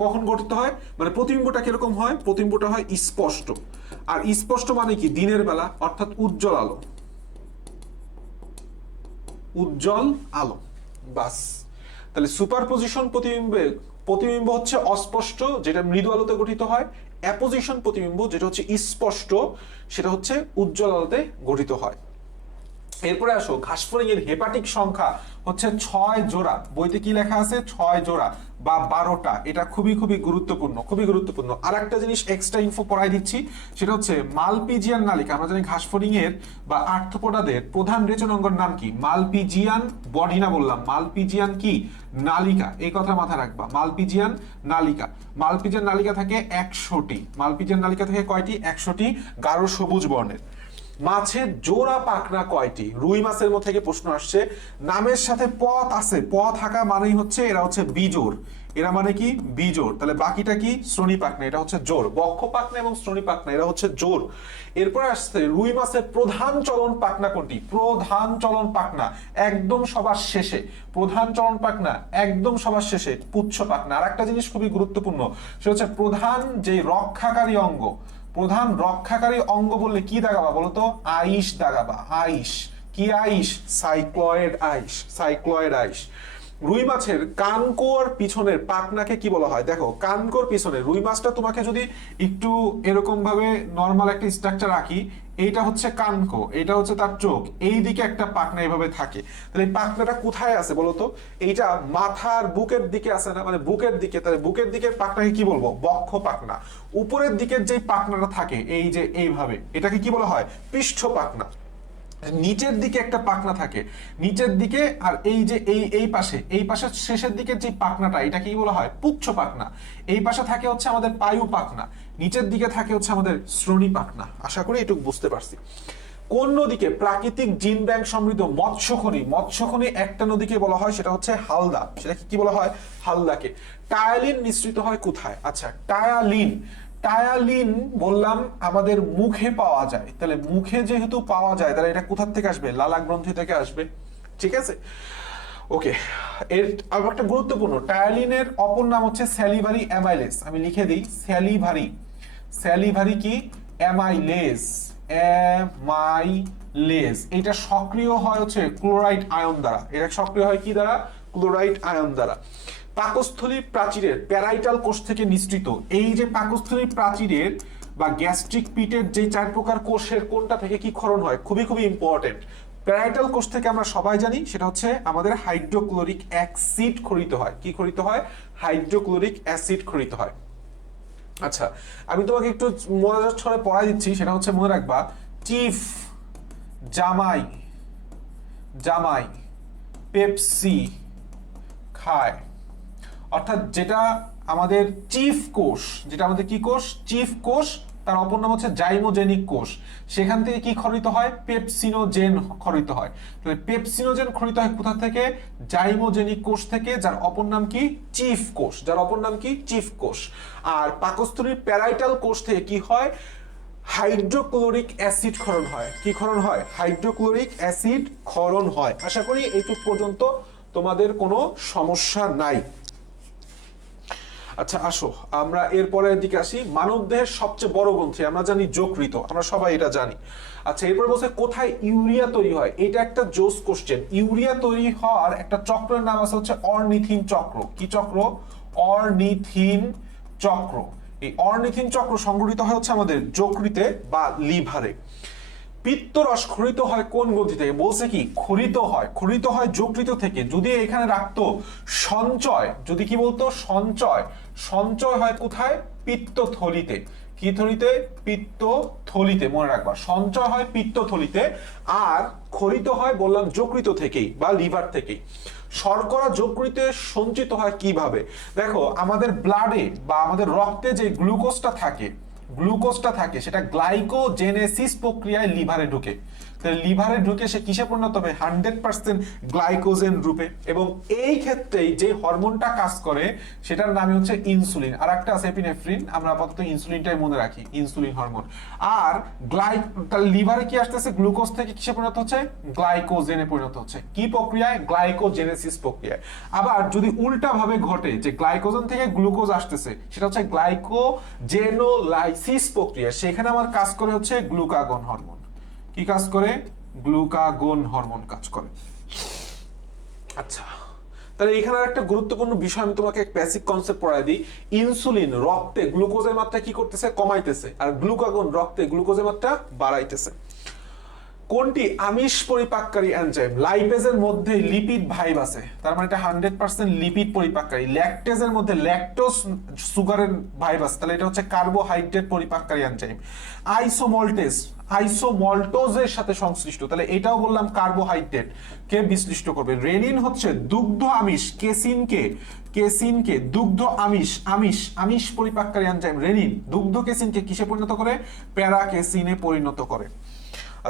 কখন গঠিত হয়? মানে প্রতিবিম্বটা কিরকম হয়? প্রতিবিম্বটা হয় স্পষ্ট। আর স্পষ্ট মানে কি? দিনের বেলা, অর্থাৎ উজ্জ্বল আলো। উজ্জ্বল আলো, বাস। তাহলে সুপার পজিশন প্রতিবিম্ব হচ্ছে অস্পষ্ট, যেটা মৃদু আলোতে গঠিত হয়। অ্যাপোজিশন প্রতিবিম্ব যেটা হচ্ছে স্পষ্ট, সেটা হচ্ছে উজ্জ্বল আলোতে গঠিত হয়। এরপরে আসো, ঘাসফড়িং এর হেপাটিক সংখ্যা হচ্ছে 6 জোড়া। বইতে কি লেখা আছে? 6 জোড়া বা 12টা। এটা খুবই খুবই গুরুত্বপূর্ণ, খুবই গুরুত্বপূর্ণ। আর একটা জিনিস এক্সট্রা ইনফো পড়াই দিচ্ছি, সেটা হচ্ছে মালপিজিয়ান নালিকা। আমরা জানি ঘাসফড়িং এর বা আর্থ্রোপোডাদের প্রধান রেচনাঙ্গের নাম কি? মালপিজিয়ান বডি না বললাম, মালপিজিয়ান কি? নালিকা। এই কথা মাথায় রাখবা, মালপিজিয়ান নালিকা। মালপিজিয়ান নালিকা থাকে 100টি। মালপিজিয়ান নালিকা থেকে কয়টি? 100টি, গাঢ় সবুজ বর্ণের। মাছের জোড়া পাখনা কয়টি? রুই মাছের মধ্যে থেকে প্রশ্ন আসছে। নামের সাথে পথ আছে, পথ থাকা মানেই হচ্ছে এরা হচ্ছে বিজোড়। এরা মানে কি? বিজোড়। তাহলে বাকিটা কি? শ্রোণী পাখনা, এটা হচ্ছে জোড়। বক্ষ পাখনা এবং শ্রোণী পাখনা এরা হচ্ছে জোড়। এরপরে আসছে রুই মাছের প্রধান চলন পাখনা কোনটি? প্রধান চলন পাখনা একদম সবার শেষে। প্রধান চলন পাখনা একদম সবার শেষে পুচ্ছ পাখনা। আর একটা জিনিস খুবই গুরুত্বপূর্ণ, সেটা হচ্ছে প্রধান যে রক্ষাকারী অঙ্গ, প্রধান রক্ষাকারী অঙ্গ বললে কি দাগাবা বলতো? আইস দাগাবা। আইস কি? আইস, সাইক্লয়েড আইস, সাইক্লয়েড আইস। রুই মাছের কানকোর পিছনের পাখনাকে কি বলা হয়? দেখো, কানকোর পিছনে রুই মাছটা তোমাকে যদি একটু এরকম ভাবে নরমাল একটা স্ট্রাকচার রাখি, এইটা হচ্ছে কানকো, এটা হচ্ছে তার চোখ, এই দিকে একটা পাখনা এভাবে থাকে। তাহলে এই পাখনাটা কোথায় আছে বলতো? এইটা মাথার বুকের দিকে আছে না, মানে বুকের দিকে। তাহলে বুকের দিকের পাখনাকে কি বলবো? বক্ষ পাখনা। উপরের দিকের যে পাখনাটা থাকে এই যে এইভাবে, এটাকে কি বলা হয়? পৃষ্ঠ পাখনা। নিচের দিকে একটা পাখনা থাকে, নিচের দিকে। আর এই যে এই পাশে শেষের দিকের যে পাখনাটা, এটা কি বলা হয়? পুচ্ছ পাখনা। এই পাশে থাকে হচ্ছে আমাদের পায়ু পাখনা, নিচের দিকে থাকে হচ্ছে আমাদের শ্রোণী পাখনা। আশা করি এটুকু বুঝতে পারছি। কোন নদীকে প্রাকৃতিক জিন ব্যাংক সমৃদ্ধ মৎস্যখনি একটা নদীকে বলা হয়, সেটা হচ্ছে হালদা। সেটা কি বলা হয়? হালদাকে। টায়ালিন মিশ্রিত হয় কোথায়? আচ্ছা, টায়ালিন বললাম আমাদের মুখে পাওয়া যায়। তাহলে মুখে যেহেতু পাওয়া যায়, তাহলে এটা কোথা থেকে আসবে? লালাগ্রন্থি থেকে আসবে। ঠিক আছে, ওকে। এর আবার একটা গুরুত্বপূর্ণ, টায়ালিনের অপর নাম হচ্ছে স্যালিভারি অ্যামাইলেজ। আমি লিখে দিই, স্যালিভারি কি? Amylase, amylase. এটা সক্রিয় হয় হচ্ছে ক্লোরাইড আয়ন দ্বারা। এটা সক্রিয় হয় কি দ্বারা? ক্লোরাইড আয়ন দ্বারা। পাকস্থলী প্রাচীরের প্যারাইটাল কোষ থেকে নিঃসৃত, এই যে পাকস্থলী প্রাচীরের বা গ্যাস্ট্রিক পিটের যে 4 প্রকার কোষের কোনটা থেকে কি ক্ষরণ হয়? খুবই খুবই ইম্পর্টেন্ট। প্যারাইটাল কোষ থেকে আমরা সবাই জানি সেটা হচ্ছে আমাদের হাইড্রোক্লোরিক অ্যাসিড ক্ষরিত হয়। কি ক্ষরিত হয়? হাইড্রোক্লোরিক অ্যাসিড ক্ষরিত হয়। আচ্ছা, আমি তোমাকে একটু মজার ছলে পড়াই দিচ্ছি, সেটা হচ্ছে মনে রাখবা, চিফ, জামাই পেপসি খায়, অর্থাৎ যেটা আমাদের চিফ কোষ, যেটা আমাদের কি কোষ, চিফ কোষ, তার অপর নাম হচ্ছে জাইমোজেনিক কোষ, সেখান থেকে কি ক্ষরিত হয়, পেপসিনোজেন ক্ষরিত হয়। তাহলে পেপসিনোজেন ক্ষরিত হয় কোথা থেকে, জাইমোজেনিক কোষ থেকে, যার অপর নাম কি, চিফ কোষ, যার অপর নাম কি, চিফ কোষ। আর পাকস্থলীর প্যারাইটাল কোষ থেকে কি হয়, হাইড্রোক্লোরিক অ্যাসিড ক্ষরণ হয়। কি ক্ষরণ হয়, হাইড্রোক্লোরিক অ্যাসিড ক্ষরণ হয়। আশা করি এইটুক পর্যন্ত তোমাদের কোনো সমস্যা নাই। আচ্ছা আসো আমরা এরপরের দিকে আসি। মানবদেহের সবচেয়ে বড় গ্রন্থি আমরা জানি যকৃত, আমরা সবাই এটা জানি। আচ্ছা এরপর বলছে কোথায় ইউরিয়া তৈরি হয়, এটা একটা জোস কোশ্চেন। ইউরিয়া তৈরি হওয়ার একটা চক্রের নাম আছে হচ্ছে অর্নিথিন চক্র। কি চক্র, অর্নিথিন চক্র। এই অর্নিথিন চক্র সংঘটিত হয় হচ্ছে আমাদের যকৃতে বা লিভারে। পিত্তরস ক্ষরিত হয় কোন গ্রন্থি থেকে, বলছে কি ক্ষরিত হয় যকৃত থেকে। যদি এখানে রাখতো সঞ্চয়, যদি কি বলতো সঞ্চয় হয় কোথায়, পিত্তথলিতে। কি থলিতে, পিত্তথলিতে, মনে রাখবা সঞ্চয় হয় পিত্তথলিতে। আর ক্ষরিত হয় বললাম যকৃত থেকেই বা লিভার থেকেই। শর্করা যকৃতে সঞ্চিত হয় কিভাবে, দেখো আমাদের ব্লাডে বা আমাদের রক্তে যে গ্লুকোজটা থাকে সেটা গ্লাইকোজেনেসিস প্রক্রিয়ায় লিভারে ঢুকে। লিভারে ঢুকে সে কিসে পরিণত হবে, 100% গ্লাইকোজেন রূপে। এবং এই ক্ষেত্রেই যে হরমোনটা কাজ করে সেটার নাম হচ্ছে ইনসুলিন। আর একটা আছে এপিনেফ্রিন, আমরা আপাতত ইনসুলিনটাই মনে রাখি, ইনসুলিন হরমোন। আর লিভারে কি আসতেছে, গ্লুকোজ থেকে কিসে পরিণত হচ্ছে, গ্লাইকোজেনে পরিণত হচ্ছে। কি প্রক্রিয়ায়, গ্লাইকোজেনেসিস প্রক্রিয়ায়। আবার যদি উল্টা ভাবে ঘটে যে গ্লাইকোজেন থেকে গ্লুকোজ আসতেছে, সেটা হচ্ছে গ্লাইকোজেনোলাইসিস প্রক্রিয়া, সেখানে আমার কাজ করে হচ্ছে গ্লুকাগন হরমোন। কি কাজ করে, গ্লুকাগন হরমোন কাজ করে। আচ্ছা তাহলে এখানে একটা গুরুত্বপূর্ণ বিষয় আমি তোমাকে বেসিক কনসেপ্ট পড়াই দিই। ইনসুলিন রক্তে গ্লুকোজের মাত্রা কি করতেছে, কমাইতেছে, আর গ্লুকাগন রক্তে গ্লুকোজের মাত্রা বাড়াইতেছে। কোনটি আমিষ পরিপাককারী এনজাইম, লাইপেজের মধ্যে লিপিড ভাইব আছে, তার মানে এটা 100% লিপিড পরিপাককারী। ল্যাকটেজের মধ্যে ল্যাকটোজ সুগারের ভাইব আছে, তাহলে এটা হচ্ছে কার্বোহাইড্রেট পরিপাককারী এনজাইম। আইসোমল্টোজের সাথে সংশ্লিষ্ট, তাহলে এটাও বললাম কার্বোহাইড্রেট কে বিশ্লিষ্ট করবে। রেনিন হচ্ছে দুগ্ধ আমিষ, কেসিনকে দুগ্ধ আমিষ পরিপাককারী এনজাইম। রেনিন দুগ্ধ কেসিনকে কিসে পরিণত করে, প্যারাকেসিনে পরিণত করে।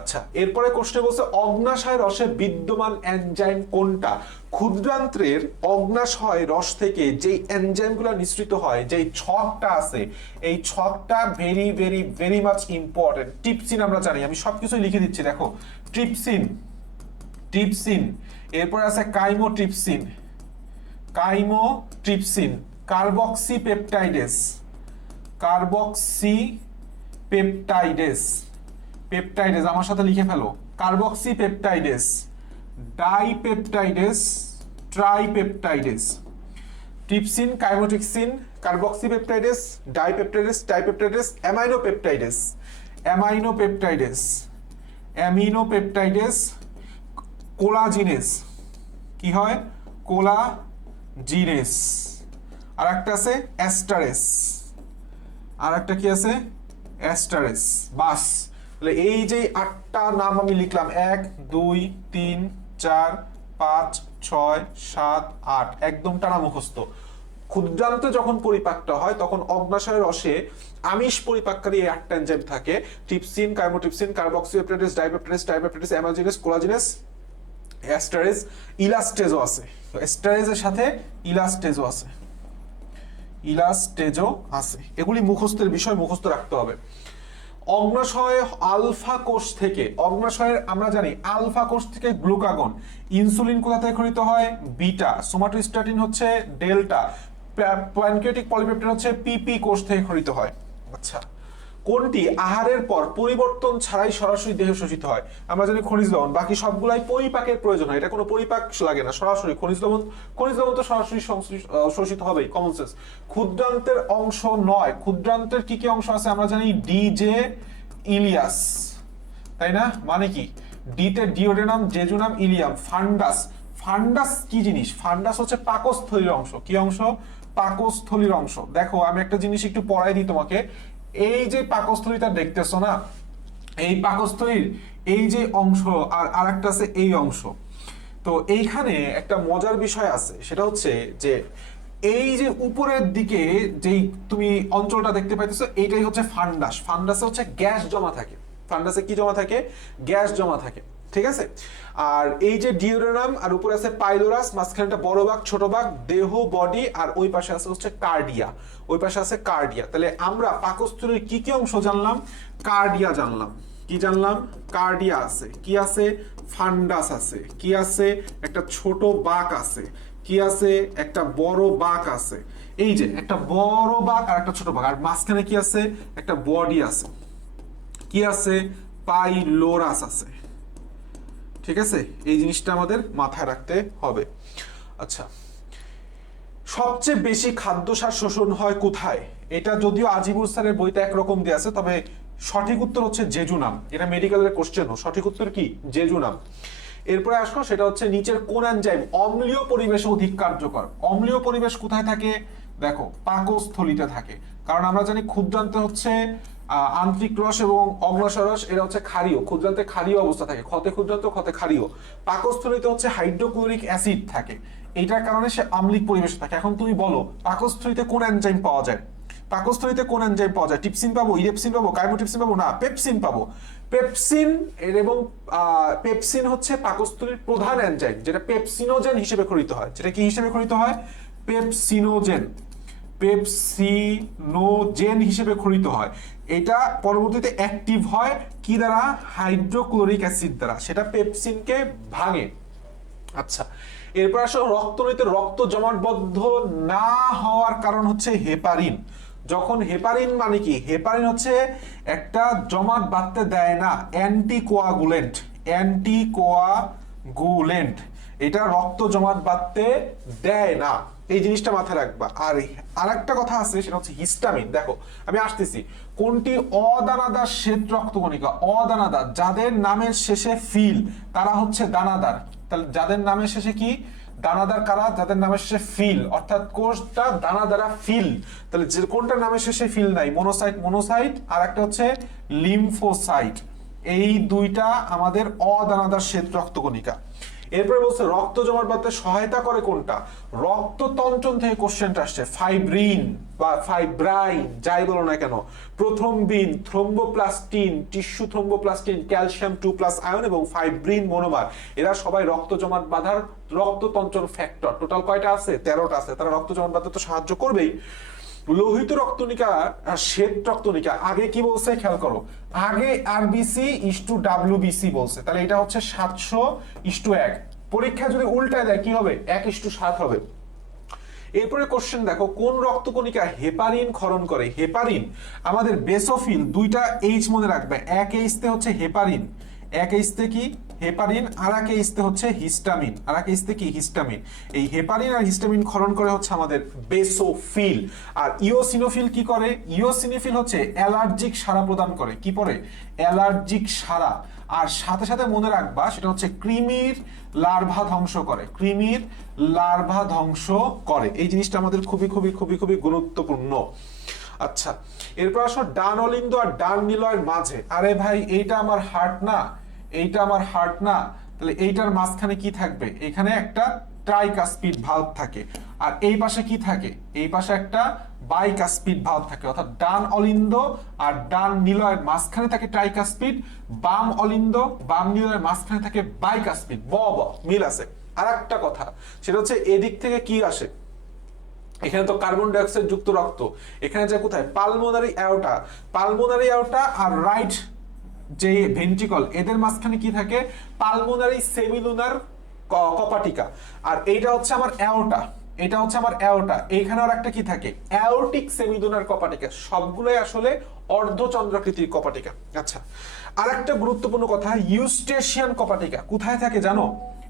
আচ্ছা এরপরে কোশ্চেন বলছে অগ্নাশয় রসে বিদ্যমান এনজাইম কোনটা। ক্ষুদ্রান্ত্রের অগ্নাশয় রস থেকে যেই এনজাইমগুলো নিঃসৃত হয়, যেই ছকটা আছে, এই ছকটা very very very much important. Trypsin আমরা জানি, আমি সবকিছু লিখে দিচ্ছি দেখো। ট্রিপসিন, এরপরে আছে কাইমোট্রিপসিন, কার্বক্সিপেপটাইডেস, আমার সাথে লিখে ফেলো, carboxypeptidase, dipeptidase, tripeptidase. Trypsin, chymotrypsin, carboxypeptidase, dipeptidase, aminopeptidase, collagenase. কি হয়, কোলাজিনেস। আর একটা আছে অ্যাস্টারেস, আর একটা কি আছে, অ্যাস্টারেস। বাস, তাহলে এই যে 8টা নাম আমি লিখলাম, 1 2 3 4 5 6 7 8, একদম টানা মুখস্থ। ক্ষুদ্রান্তে যখন পরিপাকটা হয় তখন অগ্নাশয় রসে আমিষ পরিপাককারী এই 8টা এনজাইম থাকে। ট্রিপসিন, কাইমোট্রিপসিন, কার্বক্সিপেপটাইডেস, ডাইপেপটাইডেস, অ্যামাজিনেস, কোলাজিনেস, অ্যাস্টারেজ, ইলাস্টেজও আছে। অ্যাস্টারেজের সাথে ইলাস্টেজও আছে। এগুলি মুখস্থের বিষয়, মুখস্থ রাখতে হবে। অগ্নাশয় আলফা কোষ থেকে, অগ্নাশয়ের আমরা জানি আলফা কোষ থেকে গ্লুকাগন। ইনসুলিন কোথা থেকে ক্ষরিত হয়, বিটা। সোমাটোস্ট্যাটিন হচ্ছে ডেল্টা। প্যানক্রিয়াটিক পলিপেপটাইড হচ্ছে পিপি কোষ থেকে ক্ষরিত হয়। আচ্ছা কোনটি আহারের পর পরিবর্তন ছাড়াই সরাসরি দেহে শোষিত হয়, আমরা জানি খনিজ লবণ। বাকি সবগুলাই পরিপাকের প্রয়োজন হয়, এটা কোনো পরিপাক লাগে না, সরাসরি খনিজ লবণ তো সরাসরি শোষিত হবেই, কমন সেন্স। ক্ষুদ্রান্তের অংশ নয়, ক্ষুদ্রান্তের কি কি অংশ আছে আমরা জানি, ডিজে ইলিয়াস, তাই না, মানে কি, ডিতে ডিওডেনাম, জেজুনাম, ইলিয়াম। ফান্ডাস কি জিনিস, ফান্ডাস হচ্ছে পাকস্থলীর অংশ। কি অংশ, পাকস্থলীর অংশ। দেখো আমি একটা জিনিস একটু পড়াই দিই তোমাকে। এই যে পাকস্থলীটা দেখতেছো না, এই পাকস্থলীর এই যে অংশ আর আরেকটা আছে এই অংশ। তো এইখানে একটা মজার বিষয় আছে, সেটা হচ্ছে যে এই যে উপরের দিকে যেই তুমি অঞ্চলটা দেখতে পাইতেছো এইটাই হচ্ছে ফান্ডাস। ফান্ডাসে হচ্ছে গ্যাস জমা থাকে। ফান্ডাসে কি জমা থাকে? গ্যাস জমা থাকে, ঠিক আছে। আর এই যে ডিওডেনাম, আর উপরে আছে পাইলোরাস, মাঝখানটা বড় ভাগ ছোট ভাগ, দেহ বডি, আর ওই পাশে আছে হচ্ছে কার্ডিয়া, ওই পাশে আছে কার্ডিয়া। তাহলে আমরা পাকস্থলীর কি কি অংশ জানলাম? কার্ডিয়া জানলাম। কি জানলাম? কার্ডিয়া আছে, কি আছে? ফান্ডাস আছে, কি আছে? একটা ছোট বাক আছে, কি আছে? একটা বড় বাক আছে। এই যে একটা বড় বাক আর একটা ছোট বাক, আর মাঝখানে কি আছে? একটা বডি আছে, কি আছে? পাইলোরাস আছে, ঠিক আছে। এই জিনিসটা আমাদের মাথায় রাখতে হবে। আচ্ছা, সবচেয়ে বেশি খাদ্যসার শোষণ হয় কোথায়? এটা যদিও আজিবুর স্যারের বইতে একরকম দিয়ে আছে, তবে সঠিক উত্তর হচ্ছে জেজুনাম। এটা মেডিকেলের কোশ্চেন, সঠিক উত্তর কি? জেজুনাম। এরপরে আসো, সেটা হচ্ছে নিচের কোন এনজাইম অম্লীয় পরিবেশে অধিক কার্যকর? অম্লীয় পরিবেশ কোথায় থাকে? দেখো, পাকস্থলীতে থাকে। কারণ আমরা জানি ক্ষুদ্রান্তে হচ্ছে আন্তরিক রস এবং অগ্নাশয় রস, এরা হচ্ছে ক্ষারীয়। ক্ষুদ্রান্তে ক্ষারীয় অবস্থা থাকে, ক্ষতে ক্ষুদ্রান্ত, ক্ষতে ক্ষারীয়। পাকস্থলীতে হচ্ছে হাইড্রোক্লোরিক অ্যাসিড থাকে, এইটার কারণে সে আম্লিক পরিবেশে থাকে। এখন তুমি বলো পাকস্থলীতে কোন এনজাইম পাওয়া যায়? পাকস্থলীতে কোন এনজাইম পাওয়া যায়? ট্রিপসিন পাবো, ইরেপসিন পাবো, কাইমোট্রিপসিন পাবো? না, পেপসিন পাবো। পেপসিন এবং পেপসিন হচ্ছে পাকস্থলীর প্রধান এনজাইম, যেটা পেপসিনোজেন হিসেবে খরিত হয়। যেটা কি হিসেবে খরিত হয়? পেপসিনোজেন। পেপসিনোজেন হিসেবে খরিত হয়। এটা পরবর্তীতে অ্যাক্টিভ হয় কি দ্বারা? হাইড্রোক্লোরিক অ্যাসিড দ্বারা, সেটা পেপসিনকে ভাঙে। আচ্ছা, এরপর আসো রক্তনলীতে রক্ত জমাটবদ্ধ না হওয়ার কারণ হচ্ছে হেপারিন। যখন হেপারিন মানে কি? হেপারিন হচ্ছে একটা জমাট বাঁধতে দেয় না, অ্যান্টিকোয়াগুলেন্ট। অ্যান্টিকোয়াগুলেন্ট, এটা রক্ত জমাট বাঁধতে দেয় না, এই জিনিসটা মাথায় রাখবা। আর আরেকটা কথা আছে, সেটা হচ্ছে হিস্টামিন। দেখো আমি আসতেছি, কোনটি অদানাদার শ্বেত রক্তকণিকা? অদানাদার, যাদের নামের শেষে ফিল তারা হচ্ছে দানাদার। তাহলে যাদের নামের শেষে কি? দানাদার কারা? যাদের নামের শেষে ফিল, অর্থাৎ কোষটা দানা দ্বারা ফিল। তাহলে যে কোনটার নামের শেষে ফিল নাই? মনোসাইট। মনোসাইট, আর একটা হচ্ছে লিম্ফোসাইট। এই দুইটা আমাদের অদানাদার শ্বেত রক্তকণিকা। এরপরে বলছে রক্ত জমাট বাঁধতে সহায়তা করে কোনটা? রক্ততঞ্চন থেকে কোশ্চেনটা আসছে। ফাইব্রিন বা ফাইব্রাইন, যাই বলো না কেন, prothrombin, thromboplastin, tissue thromboplastin, calcium 2+ ion এবং ফাইব্রিন মনোমার, এরা সবাই রক্ত জমাট বাঁধার রক্ততঞ্চন ফ্যাক্টর। টোটাল কয়টা আছে? 13টা আছে। তারা রক্ত জমাট বাঁধতে তো সাহায্য করবেই। লোহিত রক্তনিকা আর শ্বেত রক্তনিকা, আগে কি বলছে খেয়াল করো, আগে আরবিসি ইসটু ডাব্লিউবিসি বলছে। তাহলে এটা হচ্ছে 700:1। পরীক্ষা যদি উল্টায় দেয় কি হবে? 1:7 হবে। এরপরে কোশ্চেন দেখো, কোন রক্তকণিকা হেপারিন ক্ষরণ করে? হেপারিন আমাদের বেসোফিল, দুইটা এইচ মনে রাখবে। এক এইচতে হচ্ছে হেপারিন, এক এইচতে কি? হেপারিন, আর এক এইচতে হচ্ছে হিস্টামিন, আর এক এইচতে কি? হিস্টামিন। এই হেপারিন আর হিস্টামিন ক্ষরণ করে হচ্ছে আমাদের বেসোফিল। আর ইওসিনোফিল কি করে? ইওসিনোফিল হচ্ছে অ্যালার্জিক সাড়া প্রদান করে। কি পরে? অ্যালার্জিক সাড়া। আর সাথে সাথে মনে রাখবা, সেটা হচ্ছে কৃমির লার্ভা ধ্বংস করে। কৃমির লার্ভা ধ্বংস করে, এই জিনিসটা আমাদের খুবই খুবই খুবই খুবই গুরুত্বপূর্ণ। আচ্ছা, এরপর আসো ডান অলিন্দ আর ডান নিলয়ের মাঝে। আরে ভাই, এইটা আমার হার্ট না, এইটা আমার হার্ট না, তাহলে এইটার মাঝখানে কি থাকবে? এখানে একটা ট্রাইকাসপিড ভালভ থাকে। আর এই পাশে কি থাকে? এই পাশে একটা বাইকাসপিড ভালভ থাকে। অর্থাৎ ডান অলিন্দ আর ডান নিলয়ের মাঝখানে থাকে ট্রাইকাসপিড, বাম অলিন্দ বাম নিলয়ের মাঝখানে থাকে বাইকাসপিড। মিল আছে। আর একটা কথা, সেটা হচ্ছে এদিক থেকে কি আসে? এখানে তো কার্বন ডাইঅক্সাইড যুক্ত রক্ত, এখানে যায় কোথায়? Pulmonary aorta. পালমোনারি অ্যাওর্টা আর রাইট যে ভেন্ট্রিকল, এদের মাঝখানে কি থাকে? Pulmonary semilunar কপাটিকা। আর এইটা হচ্ছে আমার অ্যাওর্টা, এটা হচ্ছে আমার অ্যাওর্টা। এইখানে আর একটা কি থাকে? অ্যাওর্টিক সেমিলুনার কপাটিকা। সবগুলোই আসলে অর্ধচন্দ্রাকৃতির কপাটিকা। আচ্ছা, আর একটা গুরুত্বপূর্ণ কথা, ইউস্টেশিয়ান কপাটিকা কোথায় থাকে জানো?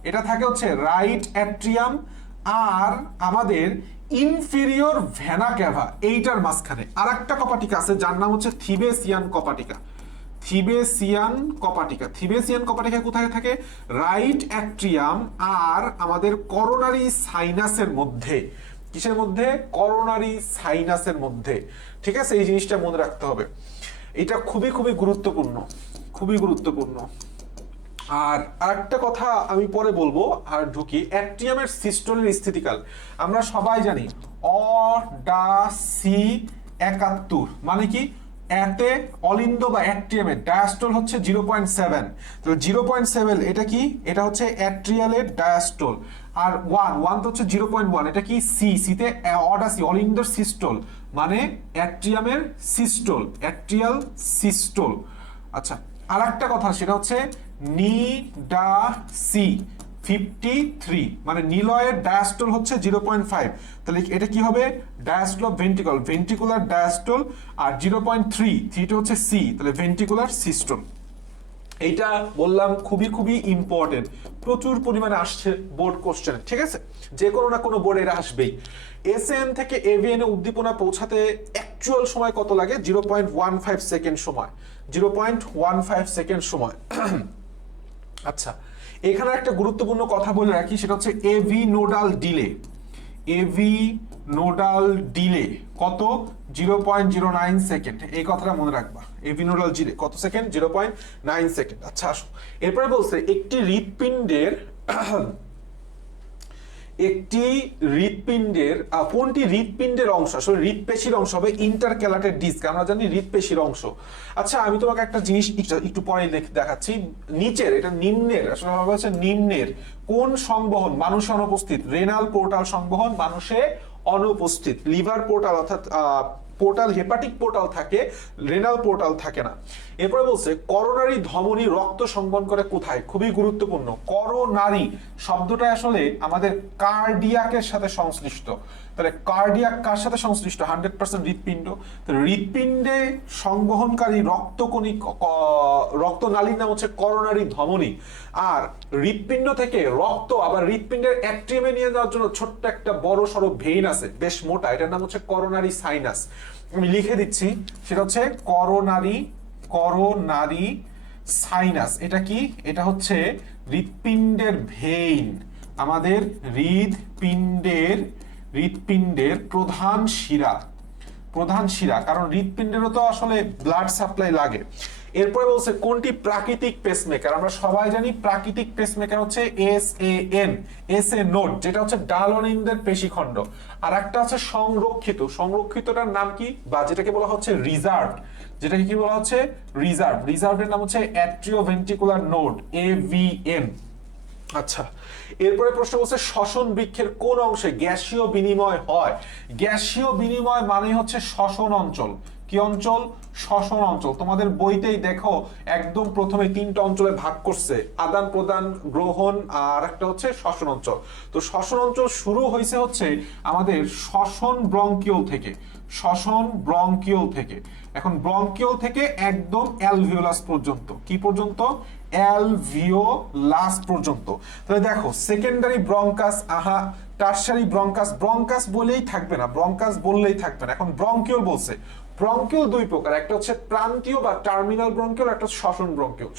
এটা থাকে হচ্ছে রাইট অ্যাট্রিয়াম আর আমাদের ইনফেরিয়র ভেনা ক্যাভা, এইটার মাঝখানে। আর একটা কপাটিকা আছে যার নাম হচ্ছে থিবেসিয়ান কপাটিকা। থিবেসিয়ান কপাটিকা। থিবেসিয়ান কপাটিকা কোথায় থাকে? রাইট অ্যাট্রিয়াম আর আমাদের করোনারি সাইনাসের মধ্যে। কিসের মধ্যে? করোনারি সাইনাসের মধ্যে। ঠিক আছে, এই জিনিসটা মনে রাখতে হবে, এটা খুবই খুবই গুরুত্বপূর্ণ, খুবই গুরুত্বপূর্ণ। আর আরেকটা কথা আমি পরে বলবো। আর ঢুকি, অ্যাট্রিয়ামের সিস্টোলের স্থিতিকাল। আমরা সবাই জানি অডাসি 71, মানে কি এতে অলিন্দ বা অ্যাট্রিয়ামের ডায়াস্টল হচ্ছে 0.7, তো 0.7 এটা কি, এটা হচ্ছে অ্যাট্রিয়ালের ডায়াস্টল। আর 1 তো হচ্ছে 0.1, এটা কি সিতে অডাসি অলিন্দর সিস্টল, মানে অ্যাট্রিয়ামের সিস্টল, অ্যাট্রিয়াল সিস্টল। আচ্ছা, আর একটা কথা সেটা হচ্ছে নিডাসি 53, মানে নিলয়ের ডায়াস্টল হচ্ছে 0.5, তাহলে এটা কি হবে diastole of ventricle, ventricular diastole. আর 0.3টা হচ্ছে সি, তাহলে ভেন্ট্রিকুলার সিস্টল। এইটা বললাম খুবই খুবই ইম্পর্টেন্ট, প্রচুর পরিমাণে আসছে বোর্ড কোশ্চেন, ঠিক আছে, যে কোনো না কোনো বোর্ডে এটা আসবেই। এসএন থেকে এভিএন এ উদ্দীপনা পৌঁছাতে অ্যাকচুয়াল সময় কত লাগে? 0.15 সেকেন্ড সময়, 0.15 সেকেন্ড সময়। আচ্ছা, এখানে একটা গুরুত্বপূর্ণ কথা বলে রাখি, সেটা হচ্ছে AV nodal delay, AV nodal delay কত? 0.09 সেকেন্ড, এই কথাটা মনে রাখবা। এভি নোডাল ডিলে কত সেকেন্ড? 0.9 সেকেন্ড। আচ্ছা আসো, এরপরে বলছে একটি হৃৎপিণ্ডের কোনটি হৃৎপিণ্ডের অংশ? আসলে হৃৎপেশির অংশ হবে ইন্টারক্যালাটেড ডিস্ক, আমরা জানি হৃৎপেশির অংশ। আচ্ছা, আমি তোমাকে একটা জিনিস একটু পরে দেখাচ্ছি। নিচের, এটা নিম্নের, আসলে ভাবা হচ্ছে নিম্নের কোন সংবহন মানুষে অনুপস্থিত? রেনাল পোর্টাল সংবহন মানুষে অনুপস্থিত। লিভার পোর্টাল অর্থাৎ পোর্টাল, হেপাটিক পোর্টাল থাকে, রেনাল পোর্টাল থাকে না। এরপরে বলছে করোনারি ধমনী রক্ত সংবহন করে কোথায়? খুবই গুরুত্বপূর্ণ। করোনারি শব্দটা আসলে আমাদের কার্ডিয়াকের সাথে সংশ্লিষ্ট, তাহলে কার্ডিয়াক কার সাথে সংশ্লিষ্ট? 100% হৃৎপিণ্ড। তো হৃৎপিণ্ডে সংবহনকারী রক্তকণিক রক্তনালীর নাম হচ্ছে করোনারি ধমনী। আর হৃৎপিণ্ড থেকে রক্ত আবার হৃৎপিণ্ডের অ্যাট্রিয়ামে নিয়ে যাওয়ার জন্য ছোট্ট একটা বড় সড়ো ভেইন আছে, বেশ মোটা, এটার নাম হচ্ছে করোনারি সাইনাস। আমি লিখে দিচ্ছি, সেটা হচ্ছে করোনারি সাইনাস। এটা কি? এটা হচ্ছে হৃৎপিণ্ডের ভেইন, আমাদের হৃৎপিণ্ডের প্রধান শিরা, কারণ হৃৎপিণ্ডেরও তো আসলে ব্লাড সাপ্লাই লাগে। এরপরে বলছে কোনটি প্রাকৃতিক পেসমেকার? আমরা সবাই জানি প্রাকৃতিক পেসমেকার হচ্ছে এসএ নোড, যেটা হচ্ছে ডালনিনদের পেশিখণ্ড। আর একটা আছে সংরক্ষিতটার নাম কি, বা যেটাকে বলা হচ্ছে রিজার্ভ, যেটাকে কি বলা হচ্ছে রিজার্ভের নাম হচ্ছে অ্যাট্রিওভেন্ট্রিকুলার নোড, এভিএন। আচ্ছা, এরপরে প্রশ্ন বলছে শ্বসন বৃক্ষের কোন অংশে গ্যাসীয় বিনিময় হয়? গ্যাসীয় বিনিময় মানে হচ্ছে শ্বসন অঞ্চল। কি অঞ্চল? শ্বসন অঞ্চল। তোমাদের বইতেই দেখো একদম প্রথমে 3টা অঞ্চলে ভাগ করছে, আদান প্রদান, গ্রহণ, আর একটা হচ্ছে শ্বসন অঞ্চল। তো শ্বসন অঞ্চল শুরু হয়েছে হচ্ছে আমাদের শ্বসন ব্রঙ্কিওল থেকে। এখন ব্রঙ্কিওল থেকে একদম অ্যালভিওলাস পর্যন্ত। কি পর্যন্ত? অ্যালভিওলাস পর্যন্ত। তাহলে দেখো সেকেন্ডারি ব্রঙ্কাস, টারশারি ব্রঙ্কাস বললেই থাকবে না, এখন ব্রঙ্কিওল বলছে। ব্রঙ্কিওল দুই প্রকার, একটা হচ্ছে প্রান্তীয় বা টার্মিনাল ব্রঙ্কিওল, একটা শ্বসন ব্রঙ্কিওল।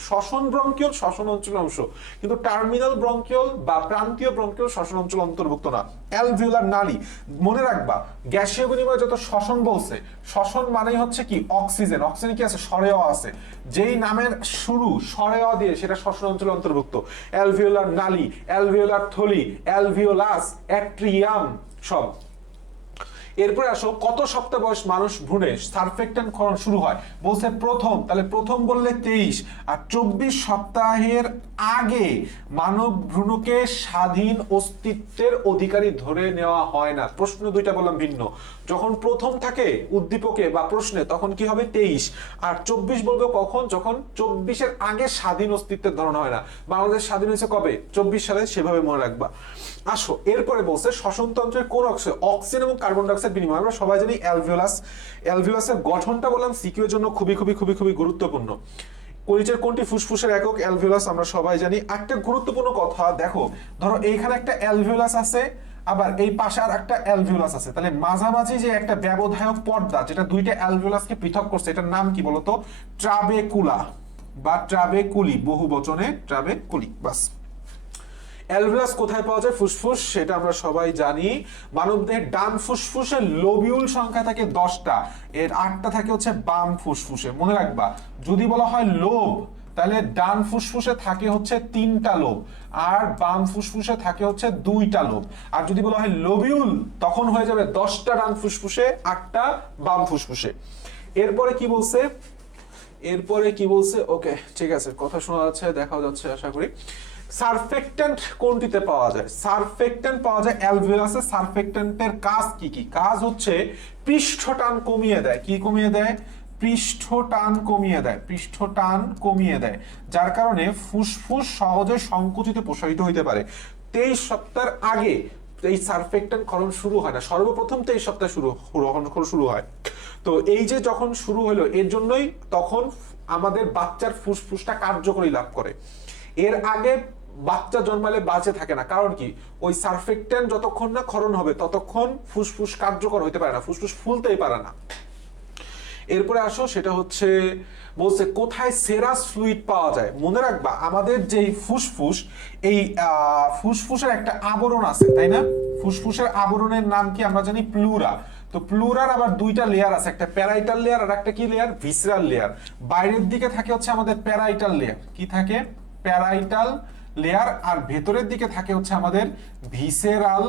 শ্বসন অঞ্চলের অংশ, কিন্তু টার্মিনাল ব্রঙ্কিওল বা প্রান্তীয় ব্রঙ্কিওল শ্বসন অঞ্চল অন্তর্ভুক্ত না। অ্যালভিওলার নালী, মনে রাখবা গ্যাসীয় বিনিময় যত শ্বসন বলছে, শ্বসন মানেই হচ্ছে কি অক্সিজেন কি আছে? স্বরে অ আছে, যেই নামের শুরু স্বরে অ দিয়ে সেটা শ্বসন অঞ্চল অন্তর্ভুক্ত। অ্যালভিওলার নালী, অ্যালভিওলার থলি, অ্যালভিওলাস, অ্যাট্রিয়াম সব। এরপরে আসো, কত সপ্তাহ বয়স মানুষ ভ্রূণে সারফেক্ট্যান্ট ক্ষরণ শুরু হয়? বলছে প্রথম, তাহলে প্রথম বললে 23, আর 24 সপ্তাহের আগে মানব ভ্রূণকে স্বাধীন অস্তিত্বের অধিকারী ধরে নেওয়া হয় না। প্রশ্ন দুইটা বললাম ভিন্ন, যখন প্রথম থাকে উদ্দীপকে বা প্রশ্নে তখন কি হবে? 23, আর 24 বলবো কখন? যখন 24-এর আগে স্বাধীন অস্তিত্বের ধারণা হয় না। বাংলাদেশ স্বাধীন হয়েছে কবে? 24 সালে, সেভাবে মনে রাখবা। আসো, এরপরে বলছে শ্বসনতন্ত্রের কোন অংশে অক্সিজেন এবং কার্বন ডাইঅক্সাইড বিনিময়? আমরা সবাই জানি অ্যালভিওলাসের গঠনটা বললাম সিকিউ এর জন্য খুবই খুবই খুবই খুবই গুরুত্বপূর্ণ। নিচের কোনটি ফুসফুসের একক? অ্যালভিওলাস আমরা সবাই জানি। একটা গুরুত্বপূর্ণ কথা দেখো, ধরো এইখানে একটা অ্যালভিওলাস আছে, আবার এই পাশে আর একটা অ্যালভিওলাস আছে, তাহলে মাঝামাঝি যে একটা ব্যবধায়ক পর্দা যেটা দুইটা অ্যালভিওলাসকে পৃথক করছে, এটার নাম কি বলতো? ট্রাবেকুলা বা ট্রাবেকুলি, বহু বচনে ট্রাবেকুলি। বাস। অ্যালভিওলাস কোথায় পাওয়া যায়? ফুসফুস, সেটা আমরা সবাই জানি। মানবদেহের ডান ফুসফুসের লোবিউল সংখ্যা থাকে 10টা, এর 8টা থাকে হচ্ছে বাম ফুসফুসে। মনে রাখবা, যদি বলা হয় লোব তাহলে ডান ফুসফুসে থাকে হচ্ছে 3টা লোব আর বাম ফুসফুসে থাকে হচ্ছে 2টা লোব। আর যদি বলা হয় লোবিউল তখন হয়ে যাবে 10টা ডান ফুসফুসে 8টা বাম ফুসফুসে। এরপরে কি বলছে ওকে ঠিক আছে, কথা শোনা যাচ্ছে, দেখাও যাচ্ছে আশা করি। সারফেক্ট্যান্ট কোনটিতে পাওয়া যায়? সারফেক্ট্যান্ট পাওয়া যায় অ্যালভিওলাসে। সারফেক্ট্যান্টের কাজ কি কি? কাজ হচ্ছে পৃষ্ঠটান কমিয়ে দেয়। কি কমিয়ে দেয়? পৃষ্ঠটান কমিয়ে দেয়, যার কারণে ফুসফুস সহজে সংকুচিত প্রসারিত হইতে পারে। 23 সপ্তাহের আগে এই সারফেক্ট্যান্ট ক্ষরণ শুরু হয় না, সর্বপ্রথম 23 সপ্তাহে শুরু হয়। তো এই যে যখন শুরু হলো এর জন্যই তখন আমাদের বাচ্চার ফুসফুসটা কার্যকরী লাভ করে। এর আগে বাচ্চা জন্মালে বাঁচে থাকে না, কারণ কি? ওই সারফেক্ট্যান্ট যতক্ষণ না ক্ষরণ হবে ততক্ষণ ফুসফুস কার্যকর হইতে পারে না, ফুসফুস ফুলতেই পারে না। এরপরে আসো, সেটা হচ্ছে বলছে কোথায় সেরাস ফ্লুইড পাওয়া যায়। মনে রাখবা আমাদের যেই ফুসফুস, এই ফুসফুসের একটা আবরণ আছে, তাই না? ফুসফুসের আবরণের নাম কি? আমরা জানি প্লুরা। তো প্লুরার আবার 2টা লেয়ার আছে, একটা প্যারাইটাল লেয়ার আর একটা কি লেয়ার? ভিসরাল লেয়ার। বাইরের দিকে থাকে হচ্ছে আমাদের প্যারাইটাল লেয়ার। কি থাকে? Parietal layer. আর ভেতরের দিকে থাকে হচ্ছে আমাদের ভিসেরাল